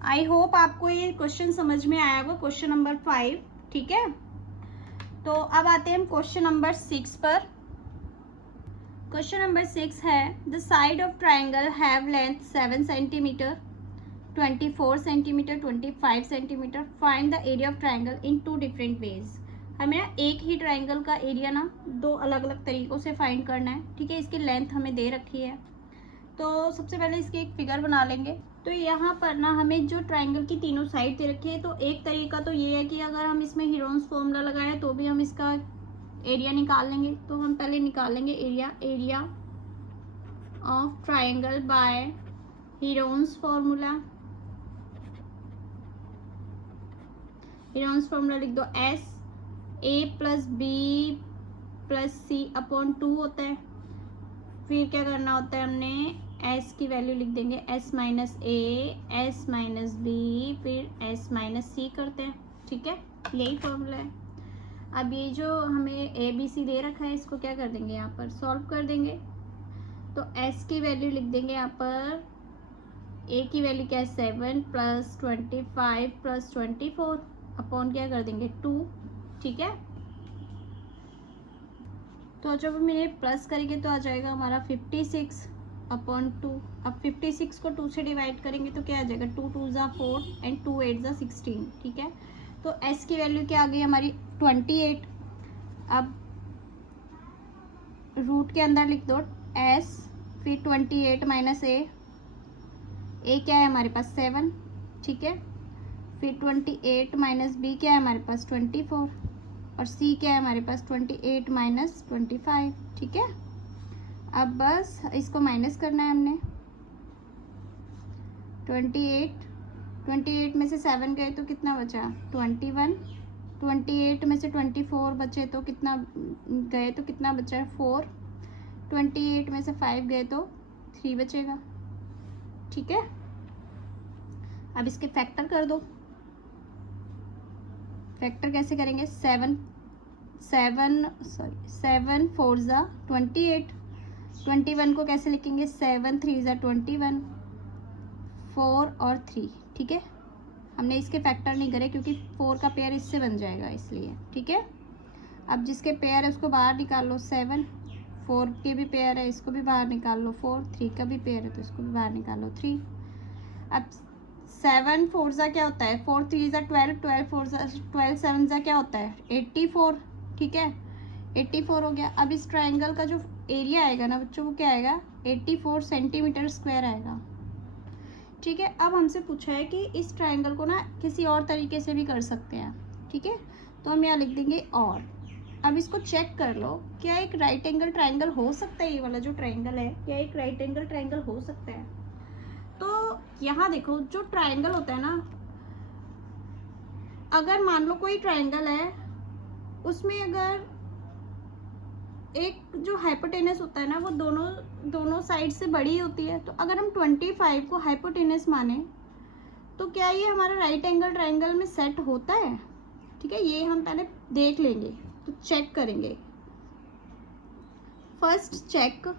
आई होप आपको ये क्वेश्चन समझ में आया होगा, क्वेश्चन नंबर 5, ठीक है। तो अब आते हैं हम क्वेश्चन नंबर 6 पर। क्वेश्चन नंबर 6 है the side of triangle have length 7 centimetre, 24 centimetre, 25 centimetre, find the area of triangle in 2 different ways. हमें ना एक ही ट्राइंगल का एरिया ना 2 अलग अलग तरीक़ों से फाइंड करना है, ठीक है। इसकी लेंथ हमें दे रखी है, तो सबसे पहले इसकी एक फिगर बना लेंगे। तो यहाँ पर ना हमें जो ट्राइंगल की तीनों साइड दे रखी है, तो एक तरीका तो ये है कि अगर हम इसमें हीरोन्स फॉर्मूला लगाएं तो भी हम इसका एरिया निकाल लेंगे। तो हम पहले निकालेंगे area of triangle by Heron's formula. Heron's formula लिख दो, S A plus B plus C upon 2 होता है। फिर क्या करना होता है, हमने एस की वैल्यू लिख देंगे S minus A, S minus B, फिर एस माइनस सी करते हैं, ठीक है। यही फॉर्मूला है। अब ये जो हमें ए बी सी दे रखा है, इसको क्या कर देंगे, यहाँ पर सॉल्व कर देंगे। तो एस की वैल्यू लिख देंगे यहाँ पर, ए की वैल्यू क्या है 7 प्लस 25 प्लस 24 अपॉन क्या कर देंगे 2, ठीक है। तो जब हम ये प्लस करेंगे तो आ जाएगा हमारा 56/2। अब 56 को 2 से डिवाइड करेंगे तो क्या आ जाएगा 2 2 ज़ा 4 एंड 2 8 ज़ा 16, ठीक है। तो एस की वैल्यू क्या आ गई हमारी 28। अब रूट के अंदर लिख दो एस, फिर 28 माइनस ए क्या है हमारे पास 7, ठीक है। फिर 28 माइनस बी क्या है हमारे पास 24, और सी क्या है हमारे पास 28 माइनस 25, ठीक है। अब बस इसको माइनस करना है हमने। 28 में से 7 गए तो कितना बचा 21, 28 में से 24 बचे तो कितना गए तो कितना बचा 4, 28 में से 5 गए तो 3 बचेगा, ठीक है। अब इसके फैक्टर कर दो। फैक्टर कैसे करेंगे, 7 4 ज़ा 28, 21 को कैसे लिखेंगे 7 3 ज़ा 21, 4 और 3, ठीक है। हमने इसके फैक्टर नहीं करे क्योंकि 4 का पेयर इससे बन जाएगा इसलिए, ठीक है। अब जिसके पेयर है उसको बाहर निकाल लो, 7, 4 के भी पेयर है इसको भी बाहर निकाल लो 4, 3 का भी पेयर है तो इसको भी बाहर निकाल लो 3। अब 7 4 ज़ा क्या होता है 4 3 ज़ा 12, 12 4 ज़ा 12, 7 ज़ा क्या होता है 84, ठीक है। 84 हो गया। अब इस ट्राइंगल का जो एरिया आएगा ना बच्चों वो क्या आएगा 84 सेंटीमीटर स्क्वायर आएगा, ठीक है। अब हमसे पूछा है कि इस ट्राइंगल को ना किसी और तरीके से भी कर सकते हैं, ठीक है। तो हम यहाँ लिख देंगे और। अब इसको चेक कर लो, क्या एक राइट एंगल ट्राइंगल हो सकता है, ये वाला जो ट्राइंगल है क्या एक राइट एंगल ट्राइंगल हो सकता है। तो यहाँ देखो जो ट्राइंगल होता है ना, अगर मान लो कोई ट्राइंगल है उसमें अगर एक जो हाइपोटेनस होता है ना वो दोनों साइड से बड़ी होती है, तो अगर हम 25 को हाइपोटेनस माने तो क्या ये हमारा राइट एंगल ट्राइंगल में सेट होता है, ठीक है। ये हम पहले देख लेंगे, तो चेक करेंगे। फर्स्ट चेक,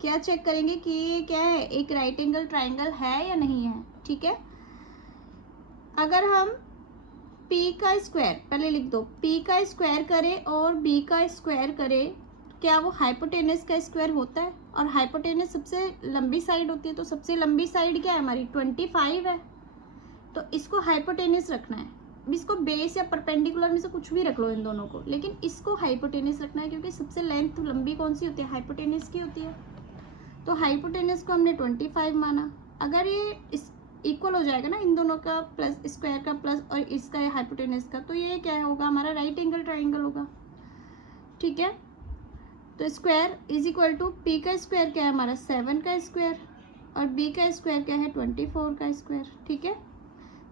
क्या चेक करेंगे कि ये क्या है एक राइट एंगल ट्राइंगल है या नहीं है, ठीक है। अगर हम p का स्क्वायर पहले लिख दो, p का स्क्वायर करें और b का स्क्वायर करें, क्या वो हाइपोटेनस का स्क्वायर होता है। और हाइपोटेनस सबसे लंबी साइड होती है, तो सबसे लंबी साइड क्या है हमारी 25 है, तो इसको हाइपोटेनस रखना है। इसको बेस या परपेंडिकुलर में से कुछ भी रख लो इन दोनों को, लेकिन इसको हाइपोटेनस रखना है क्योंकि सबसे लेंथ लंबी कौन सी होती है हाइपोटेनस की होती है। तो हाइपोटेनस को हमने 25 माना। अगर ये इस इक्वल हो जाएगा ना इन दोनों का प्लस स्क्वायर का प्लस और इसका हाइपोटेनस का, तो ये क्या होगा हमारा राइट एंगल ट्राइंगल होगा, ठीक है। तो square is equal to P का स्क्वायर क्या है हमारा 7 का स्क्वायर और बी का स्क्वायर क्या है 24 का स्क्वायर, ठीक है।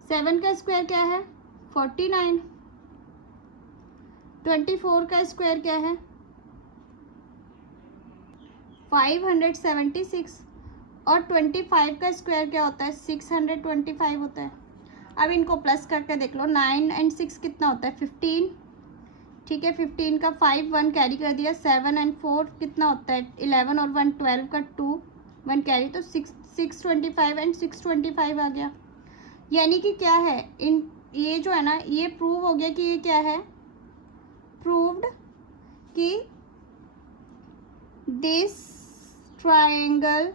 7 का स्क्वायर क्या है 49, 24 का स्क्वायर क्या है 576 और 25 का स्क्वायर क्या होता है 625 होता है। अब इनको प्लस करके देख लो, 9 एंड 6 कितना होता है 15, ठीक है। 15 का 5 1 कैरी कर दिया, 7 एंड 4 कितना होता है 11 और 1 12 का 2 1 कैरी, तो 625 एंड 625 आ गया। यानी कि क्या है इन ये जो है ना ये प्रूव हो गया कि ये क्या है प्रूव्ड कि this triangle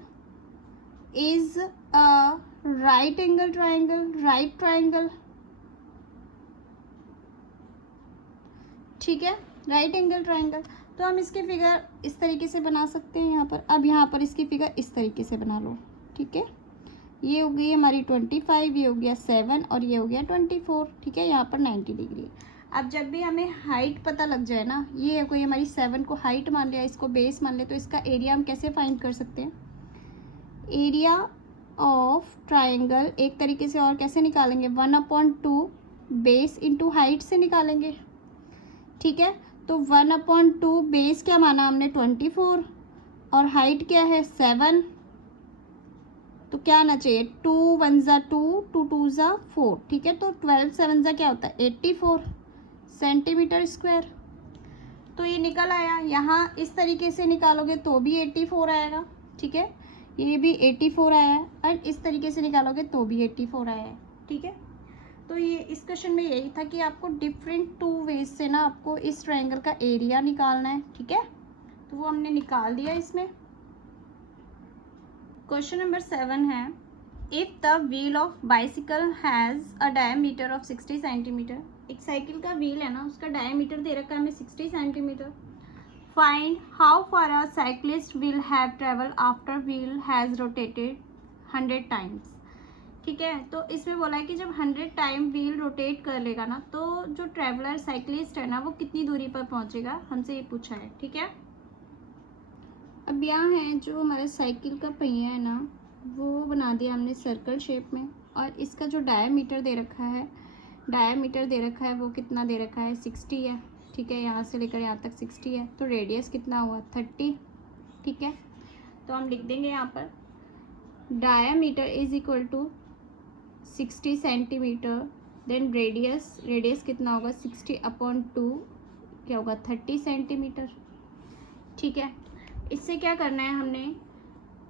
is a right angle triangle, right triangle, ठीक है, राइट एंगल ट्रायंगल। तो हम इसके फिगर इस तरीके से बना सकते हैं यहाँ पर। अब यहाँ पर इसकी फिगर इस तरीके से बना लो, ठीक है। ये हो गई हमारी 25, ये हो गया 7 और ये हो गया 24, ठीक है। यहाँ पर 90 डिग्री। अब जब भी हमें हाइट पता लग जाए ना, ये कोई हमारी 7 को हाइट मान लिया, इसको बेस मान लिया, तो इसका एरिया हम कैसे फाइंड कर सकते हैं, एरिया ऑफ ट्राइंगल एक तरीके से और कैसे निकालेंगे 1/2 बेस इंटू हाइट से निकालेंगे, ठीक है। तो 1/2 बेस क्या माना हमने 24 और हाइट क्या है 7, तो क्या आना चाहिए 2 1 ज़ा 2 2 2 ज़ा 4, ठीक है। तो 12 7 ज़ा क्या होता है 84 सेंटीमीटर स्क्वायर। तो ये निकल आया। यहाँ इस तरीके से निकालोगे तो भी 84 आएगा, ठीक है। ये भी 84 आया है और इस तरीके से निकालोगे तो भी 84 आया है, ठीक है। तो ये इस क्वेश्चन में यही था कि आपको डिफरेंट 2 वेज से ना आपको इस ट्रायंगल का एरिया निकालना है, ठीक है। तो वो हमने निकाल दिया इसमें। क्वेश्चन नंबर 7 है, if the wheel of bicycle has a diameter of 60 centimetre. एक साइकिल का व्हील है ना, उसका डायमीटर दे रखा है हमें 60 centimetre. Find how far a cyclist will have travel after wheel has rotated 100 times, ठीक है। तो इसमें बोला है कि जब 100 टाइम व्हील रोटेट कर लेगा ना, तो जो ट्रेवलर साइक्लिस्ट है ना वो कितनी दूरी पर पहुंचेगा, हमसे ये पूछा है, ठीक है। अब यहाँ है जो हमारा साइकिल का पहिया है ना, वो बना दिया हमने सर्कल शेप में, और इसका जो डायमीटर दे रखा है, डायमीटर दे रखा है वो कितना दे रखा है 60 है, ठीक है। यहाँ से लेकर यहाँ तक 60 है, तो रेडियस कितना हुआ 30, ठीक है। तो हम लिख देंगे यहाँ पर diameter is equal to 60 centimetre, then radius कितना होगा 60/2 क्या होगा 30 सेंटीमीटर, ठीक है। इससे क्या करना है, हमने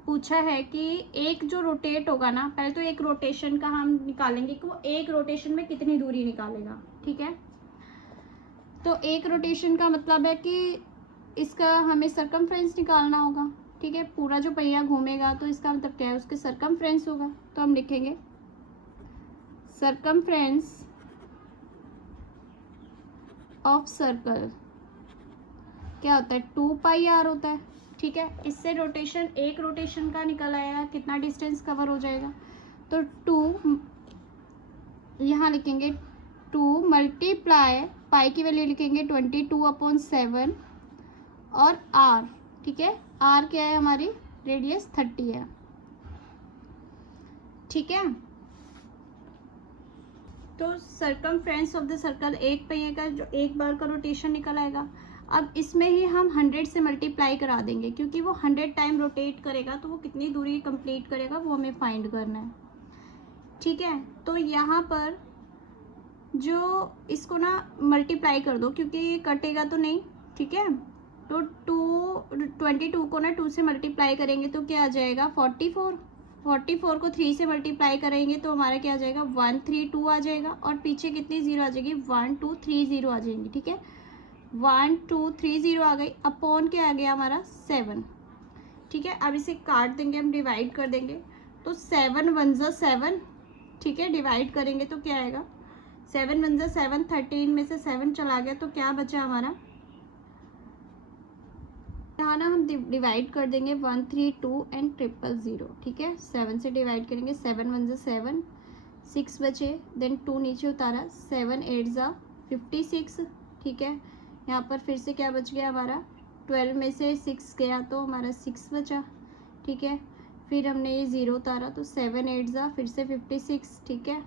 पूछा है कि एक जो रोटेट होगा ना, पहले तो एक रोटेशन का हम निकालेंगे कि वो एक रोटेशन में कितनी दूरी निकालेगा, ठीक है। तो एक रोटेशन का मतलब है कि इसका हमें सरकमफ्रेंस निकालना होगा, ठीक है। पूरा जो पहिया घूमेगा तो इसका मतलब क्या है, उसके सरकमफ्रेंस होगा। तो हम लिखेंगे सरकमफ्रेंस ऑफ सर्कल क्या होता है 2πr होता है, ठीक है। इससे रोटेशन एक रोटेशन का निकल आएगा, कितना डिस्टेंस कवर हो जाएगा, तो 2 यहाँ लिखेंगे 2 मल्टीप्लाई पाई की वैल्यू लिखेंगे 22/7 और r, ठीक है। r क्या है हमारी रेडियस 30 है, ठीक है। तो सरकमफ्रेंस ऑफ द सर्कल एक पहिए का जो एक बार का रोटेशन निकल आएगा। अब इसमें ही हम 100 से मल्टीप्लाई करा देंगे, क्योंकि वो 100 टाइम रोटेट करेगा, तो वो कितनी दूरी कंप्लीट करेगा वो हमें फाइंड करना है, ठीक है। तो यहाँ पर जो इसको ना मल्टीप्लाई कर दो, क्योंकि ये कटेगा तो नहीं, ठीक है। तो 22 को ना 2 से मल्टीप्लाई करेंगे तो क्या आ जाएगा 44 को 3 से मल्टीप्लाई करेंगे तो हमारा क्या आ जाएगा 132 आ जाएगा, और पीछे कितनी जीरो आ जाएगी 1 2 3 0 आ जाएंगी, ठीक है। 1 2 3 0 आ गई, अपॉन क्या आ गया हमारा 7, ठीक है। अब इसे काट देंगे, हम डिवाइड कर देंगे, तो 7 1 ज़ा 7, ठीक है। डिवाइड करेंगे तो क्या आएगा 7 1 ज़ा 7, 13 में से 7 चला गया, तो क्या बचा हमारा, यहाँ ना हम डिवाइड कर देंगे 132 एंड 000, ठीक है। 7 से डिवाइड करेंगे, 7 1 ज़ा 7, 6 बचे, देन 2 नीचे उतारा, 7 8 ज़ा 56, ठीक है। यहाँ पर फिर से क्या बच गया हमारा 12 में से 6 गया तो हमारा 6 बचा, ठीक है। फिर हमने ये 0 उतारा तो 7 8 ज़ा फिर से 56, ठीक है।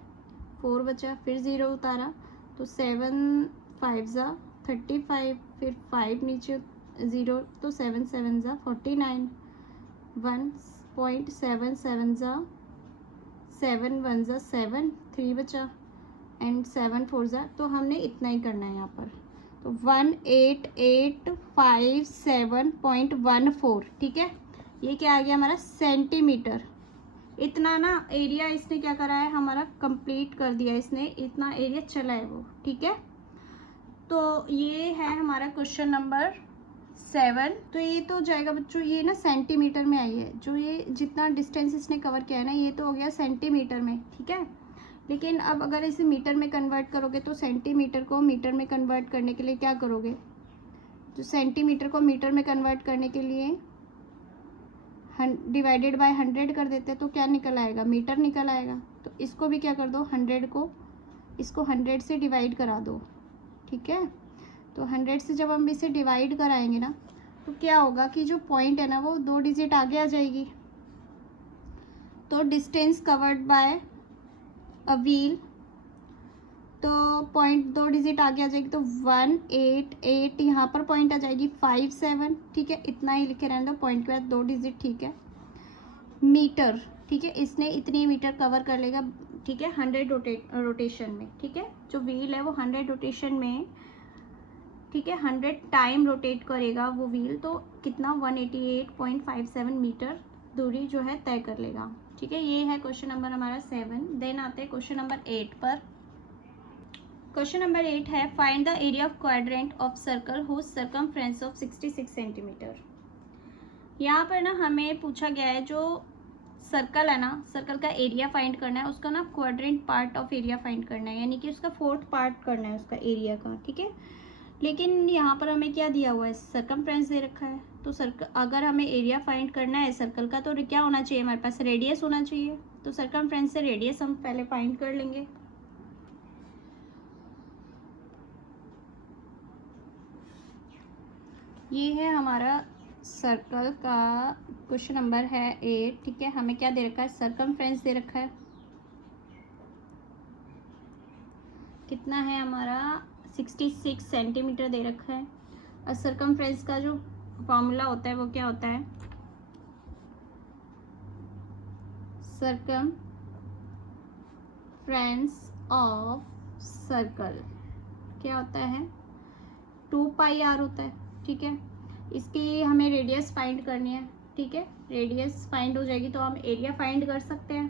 4 बचा, फिर 0 उतारा तो 7 5 ज़ा 35, फिर 5 नीचे 0 तो 7 7 ज़ा 49, 1.77 ज़ा 7 1 ज़ा 7, 3 बचा एंड 7 4 ज़ा, तो हमने इतना ही करना है यहाँ पर। तो 18,857.14, ठीक है। ये क्या आ गया हमारा सेंटीमीटर। इतना ना एरिया इसने क्या करा है हमारा कंप्लीट कर दिया, इसने इतना एरिया चला है वो, ठीक है। तो ये है हमारा क्वेश्चन नंबर 7। तो ये तो जाएगा बच्चों, ये ना सेंटीमीटर में आई है, जो ये जितना डिस्टेंस इसने कवर किया है ना, ये तो हो गया सेंटीमीटर में, ठीक है। लेकिन अब अगर इसे मीटर में कन्वर्ट करोगे तो सेंटीमीटर को मीटर में कन्वर्ट करने के लिए क्या करोगे, तो सेंटीमीटर को मीटर में कन्वर्ट करने के लिए डिवाइडेड बाय 100 कर देते हैं, तो क्या निकल आएगा, मीटर निकल आएगा। तो इसको भी क्या कर दो, 100 को इसको 100 से डिवाइड करा दो, ठीक है। तो 100 से जब हम इसे डिवाइड कराएंगे ना, तो क्या होगा कि जो पॉइंट है ना वो 2 डिजिट आगे आ जाएगी। तो distance covered by a wheel, तो पॉइंट 2 डिजिट आगे आ जाएगी, तो 188 यहाँ पर पॉइंट आ जाएगी 57, ठीक है। इतना ही लिखे रहने दो, पॉइंट के बाद 2 डिजिट, ठीक है। मीटर, ठीक है, इसने इतनी मीटर कवर कर लेगा, ठीक है, 100 रोटेशन में, ठीक है। जो व्हील है वो 100 रोटेशन में, ठीक है, 100 टाइम रोटेट करेगा वो व्हील, तो कितना 188.57 मीटर दूरी जो है तय कर लेगा, ठीक है। ये है क्वेश्चन नंबर हमारा 7। देन आते हैं क्वेश्चन नंबर 8 पर। क्वेश्चन नंबर 8 है find the area of quadrant of circle whose circumference of 66 centimetre. यहाँ पर ना हमें पूछा गया है जो सर्कल है ना, सर्कल का एरिया फाइंड करना है, उसका ना quadrant part of area find करना है, यानी कि उसका 4th पार्ट करना है उसका एरिया का, ठीक है। लेकिन यहाँ पर हमें क्या दिया हुआ है, सर्कमफ्रेंस दे रखा है। तो अगर हमें एरिया फाइंड करना है सर्कल का, तो क्या होना चाहिए हमारे पास, रेडियस होना चाहिए। तो सर्कमफ्रेंस से रेडियस हम पहले फाइंड कर लेंगे। ये है हमारा सर्कल का क्वेश्चन नंबर है 8, ठीक है। हमें क्या दे रखा है, सर्कमफ्रेंस दे रखा है, कितना है हमारा 66 सेंटीमीटर दे रखा है। और सर्कमफ्रेंस का जो फॉर्मूला होता है वो क्या होता है, सर्कमफ्रेंस ऑफ सर्कल क्या होता है, 2πr होता है, ठीक है। इसकी हमें रेडियस फाइंड करनी है, ठीक है। रेडियस फाइंड हो जाएगी तो हम एरिया फाइंड कर सकते हैं।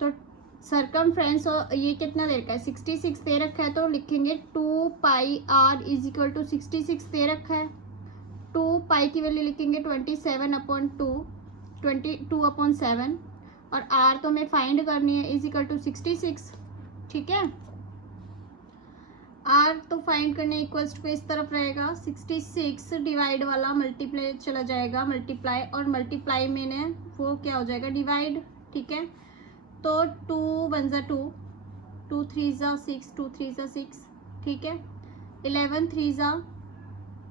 तो सर्कमफ्रेंस ये कितना दे रखा है, 66 दे रखा है, तो लिखेंगे 2πr इज इक्वल टू 66 दे रखा है। 2π की वैल्यू लिखेंगे 27/2, 22/7, और r तो हमें फाइंड करनी है इज इक्वल टू 66, ठीक है। r तो फाइंड करने इक्वल्स टू इस तरफ रहेगा, 66 डिवाइड वाला मल्टीप्लाई चला जाएगा, मल्टीप्लाई, और मल्टीप्लाई में ने वो क्या हो जाएगा, डिवाइड, ठीक है। तो 2 1 ज़ा 2, 2 3 ज़ा 6, 2 3 ज़ा 6, ठीक है। 11 3 ज़ा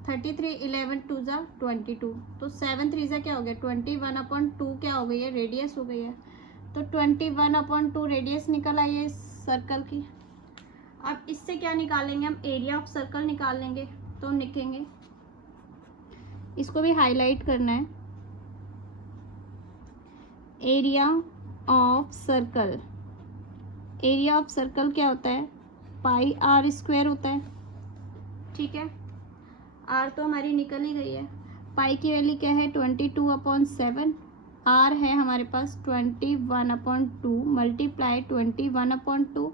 33, 11 2 ज़ा 22, तो 7 3 ज़ा क्या हो गया 21/2, क्या हो गई है, रेडियस हो गई है। तो 21/2 रेडियस निकल आई है इस सर्कल की। अब इससे क्या निकालेंगे हम, एरिया ऑफ सर्कल निकाल लेंगे। तो हम लिखेंगे, इसको भी हाईलाइट करना है, area of circle. Area of circle क्या होता है, πr² होता है, ठीक है। r तो हमारी निकल ही गई है, पाई की वैल्यू क्या है 22/7, r है हमारे पास 21/2 मल्टीप्लाई 21/2,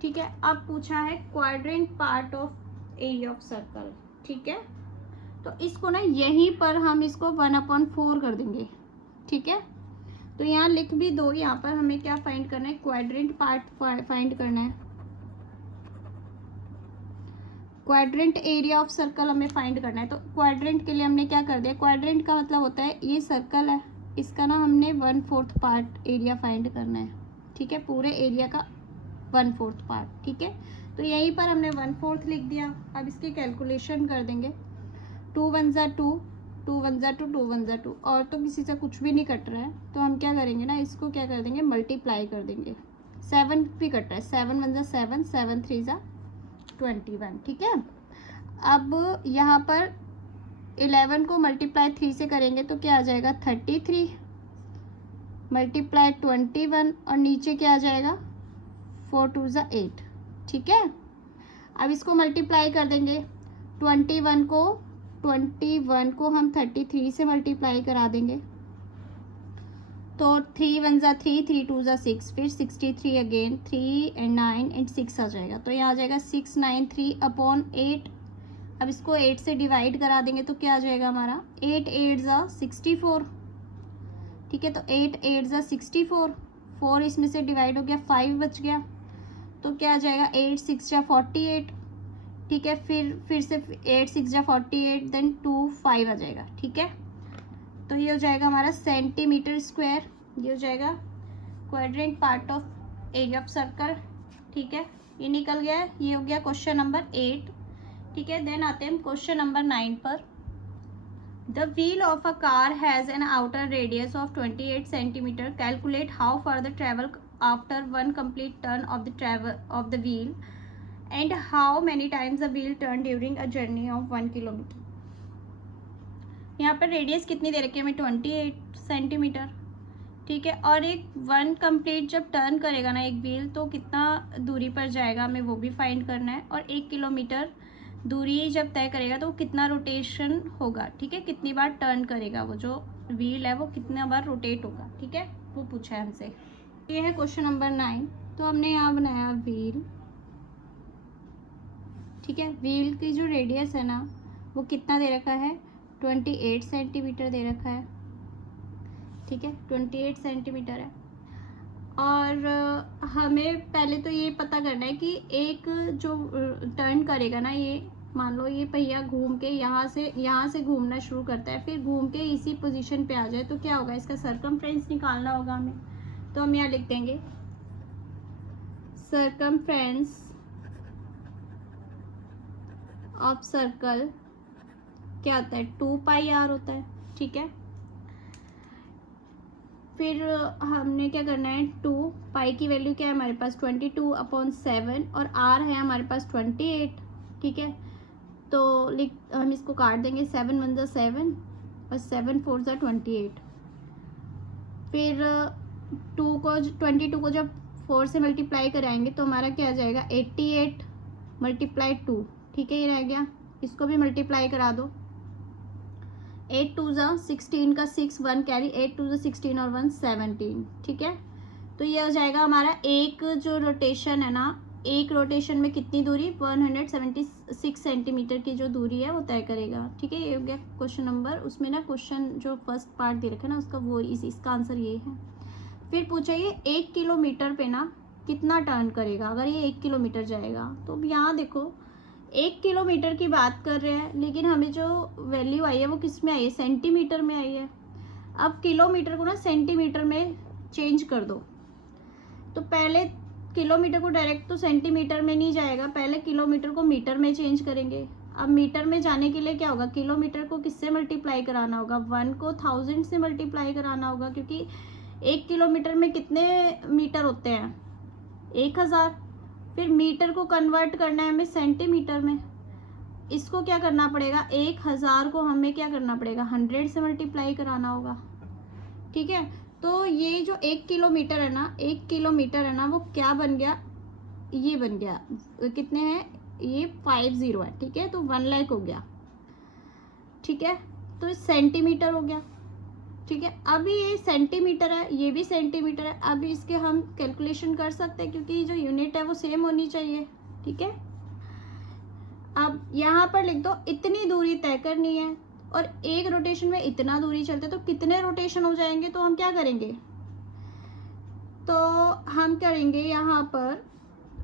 ठीक है। अब पूछा है quadrant part of area of circle, ठीक है। तो इसको ना यहीं पर हम इसको 1/4 कर देंगे, ठीक है। तो यहाँ लिख भी दो, यहाँ पर हमें क्या फाइंड करना है, क्वाड्रेंट पार्ट फाइंड करना है, क्वाड्रेंट एरिया ऑफ सर्कल हमें फाइंड करना है। तो क्वाड्रेंट के लिए हमने क्या कर दिया, क्वाड्रेंट का मतलब होता है ये सर्कल है, इसका ना हमने 1/4 पार्ट एरिया फाइंड करना है, ठीक है। पूरे एरिया का 1/4 पार्ट, ठीक है। तो यहीं पर हमने 1/4 लिख दिया। अब इसकी कैलकुलेशन कर देंगे, 2 1 ज़ा 2, 2 1 ज़ा 2, 2 1 ज़ा 2, और तो किसी से कुछ भी नहीं कट रहा है, तो हम क्या करेंगे ना, इसको क्या कर देंगे, मल्टीप्लाई कर देंगे, 7 भी कट रहा है, 7 1 ज़ा 7, 7 3 ज़ा 21, ठीक है। अब यहाँ पर 11 को मल्टीप्लाई 3 से करेंगे तो क्या आ जाएगा 33 मल्टीप्लाई 21 और नीचे क्या आ जाएगा 4 2 ज़ा 8, ठीक है। अब इसको मल्टीप्लाई कर देंगे 21 को हम 33 से मल्टीप्लाई करा देंगे तो 3 1 ज़ा 3, 3 2 ज़ा 6, फिर 63 अगेन 3 and 9 and 6 आ जाएगा। तो यहाँ आ जाएगा 693 अपॉन 8। अब इसको 8 से डिवाइड करा देंगे तो क्या आ जाएगा हमारा 8 8 ज़ा 64, ठीक है। तो 8 8 ज़ा 64, 4 इसमें से डिवाइड हो गया, 5 बच गया तो क्या आ जाएगा 8 6 ज़ा 48, ठीक है। फिर से 8 6 ज़ा 48, देन 2 5 आ जाएगा, ठीक है। तो ये हो जाएगा हमारा सेंटीमीटर स्क्वायर, ये हो जाएगा quadrant part of area of circle, ठीक है। ये निकल गया, ये हो गया क्वेश्चन नंबर 8, ठीक है। देन आते हैं क्वेश्चन नंबर 9 पर। The wheel of a car has an outer radius of 28 centimetre, calculate how far the travel after 1 complete turn of the wheel and how many times the wheel turn during a journey of 1 kilometre. यहाँ पर रेडियस कितनी दे रखी है हमें 28 सेंटीमीटर, ठीक है। और एक 1 कंप्लीट जब टर्न करेगा ना एक व्हील तो कितना दूरी पर जाएगा हमें वो भी फाइंड करना है। और 1 किलोमीटर दूरी जब तय करेगा तो कितना रोटेशन होगा, ठीक है, कितनी बार टर्न करेगा वो जो व्हील है वो कितना बार रोटेट होगा, ठीक है, वो पूछा है हमसे। ये है क्वेश्चन नंबर 9। तो हमने यहाँ बनाया व्हील, ठीक है। व्हील की जो रेडियस है ना वो कितना दे रखा है 28 सेंटीमीटर दे रखा है, ठीक है, 28 सेंटीमीटर है। और हमें पहले तो ये पता करना है कि एक जो टर्न करेगा ना, ये मान लो ये पहिया घूम के यहाँ से घूमना शुरू करता है, फिर घूम के इसी पोजीशन पे आ जाए तो क्या होगा, इसका सरकमफ्रेंस निकालना होगा हमें। तो हम यहाँ लिख देंगे सरकमफ्रेंस ऑफ सर्कल क्या होता है 2 पाई आर होता है, ठीक है। फिर हमने क्या करना है 2 पाई की वैल्यू क्या है हमारे पास 22/7 और आर है हमारे पास 28, ठीक है। तो हम इसको काट देंगे 7 1 ज़ा 7 और 7 4 ज़ा 28। फिर 22 को जब 4 से मल्टीप्लाई कराएंगे तो हमारा क्या आ जाएगा 88 मल्टीप्लाई 2, ठीक है, ये रह गया। इसको भी मल्टीप्लाई करा दो 8 2 ज़ा 16 का 6 1 कैरी 8 2 ज़ा 16 और 1 17, ठीक है। तो ये हो जाएगा हमारा एक जो रोटेशन है ना, एक रोटेशन में कितनी दूरी 176 सेंटीमीटर की जो दूरी है वो तय करेगा, ठीक है। ये हो गया क्वेश्चन नंबर, उसमें ना क्वेश्चन जो फर्स्ट पार्ट दे रखा है ना उसका वो इसका आंसर ये है। फिर पूछा ये 1 किलोमीटर पे ना कितना टर्न करेगा अगर ये 1 किलोमीटर जाएगा। तो यहाँ देखो 1 किलोमीटर की बात कर रहे हैं लेकिन हमें जो वैल्यू आई है वो किस में आई है सेंटीमीटर में आई है। अब किलोमीटर को ना सेंटीमीटर में चेंज कर दो, तो पहले किलोमीटर को डायरेक्ट तो सेंटीमीटर में नहीं जाएगा, पहले किलोमीटर को मीटर में चेंज करेंगे। अब मीटर में जाने के लिए क्या होगा, किलोमीटर को किससे मल्टीप्लाई कराना होगा 1 को 1000 से मल्टीप्लाई कराना होगा, क्योंकि 1 किलोमीटर में कितने मीटर होते हैं 1000। फिर मीटर को कन्वर्ट करना है हमें सेंटीमीटर में, इसको क्या करना पड़ेगा 1000 को हमें क्या करना पड़ेगा 100 से मल्टीप्लाई कराना होगा, ठीक है। तो ये जो 1 किलोमीटर है ना, 1 किलोमीटर है ना वो क्या बन गया, ये बन गया कितने हैं ये 50 है, ठीक है। तो 1 लाख हो गया, ठीक है। तो सेंटीमीटर हो गया, ठीक है। अभी ये सेंटीमीटर है ये भी सेंटीमीटर है, अभी इसके हम कैलकुलेशन कर सकते हैं क्योंकि जो यूनिट है वो सेम होनी चाहिए, ठीक है। अब यहाँ पर लिख दो इतनी दूरी तय करनी है और एक रोटेशन में इतना दूरी चलते तो कितने रोटेशन हो जाएंगे। तो हम क्या करेंगे, तो हम करेंगे यहाँ पर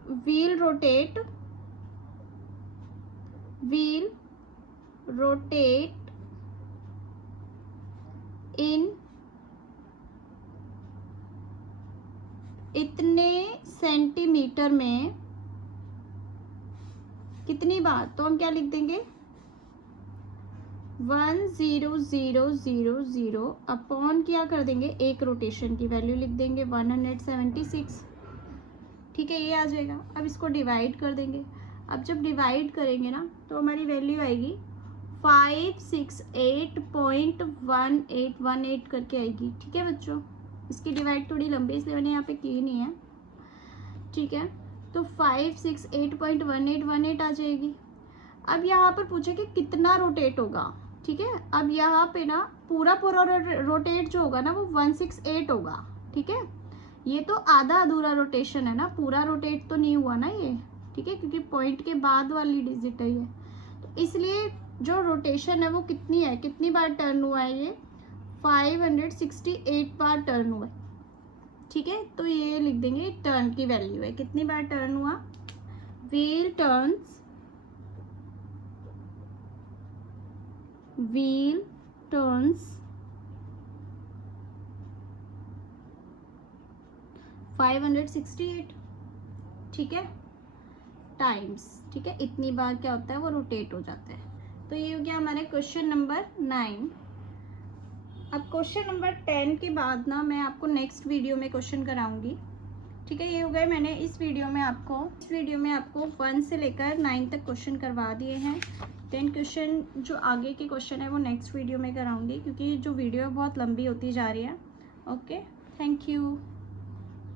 व्हील रोटेट इन इतने सेंटीमीटर में कितनी बार, तो हम क्या लिख देंगे 10000 अपॉन क्या कर देंगे एक रोटेशन की वैल्यू लिख देंगे 176, ठीक है, ये आ जाएगा। अब इसको डिवाइड कर देंगे। अब जब डिवाइड करेंगे ना तो हमारी वैल्यू आएगी 568.1818 करके आएगी। ठीक है बच्चों, इसकी डिवाइड थोड़ी लंबी इसलिए मैंने यहाँ पे की नहीं है। ठीक है, तो 568.1818 आ जाएगी। अब यहाँ पर पूछे कि कितना रोटेट होगा। ठीक है, अब यहाँ पे ना पूरा पूरा रोटेट जो होगा ना वो 168 होगा। ठीक है, ये तो आधा अधूरा रोटेशन है ना, पूरा रोटेट तो नहीं हुआ ना ये। ठीक है, क्योंकि पॉइंट के बाद वाली डिजिट है ये, तो इसलिए जो रोटेशन है वो कितनी है, कितनी बार टर्न हुआ है ये 568 बार टर्न हुआ है। ठीक है, तो ये लिख देंगे टर्न की वैल्यू है, कितनी बार टर्न हुआ। Wheel turns 568। ठीक है, टाइम्स। ठीक है, इतनी बार क्या होता है वो रोटेट हो जाता है। तो ये हो गया हमारे क्वेश्चन नंबर 9। अब क्वेश्चन नंबर 10 के बाद ना मैं आपको नेक्स्ट वीडियो में क्वेश्चन कराऊंगी। ठीक है, ये हो गए मैंने इस वीडियो में आपको 1 से लेकर 9 तक क्वेश्चन करवा दिए हैं। 10 क्वेश्चन जो आगे के क्वेश्चन है वो नेक्स्ट वीडियो में कराऊंगी, क्योंकि जो वीडियो बहुत लंबी होती जा रही है। Okay, thank you.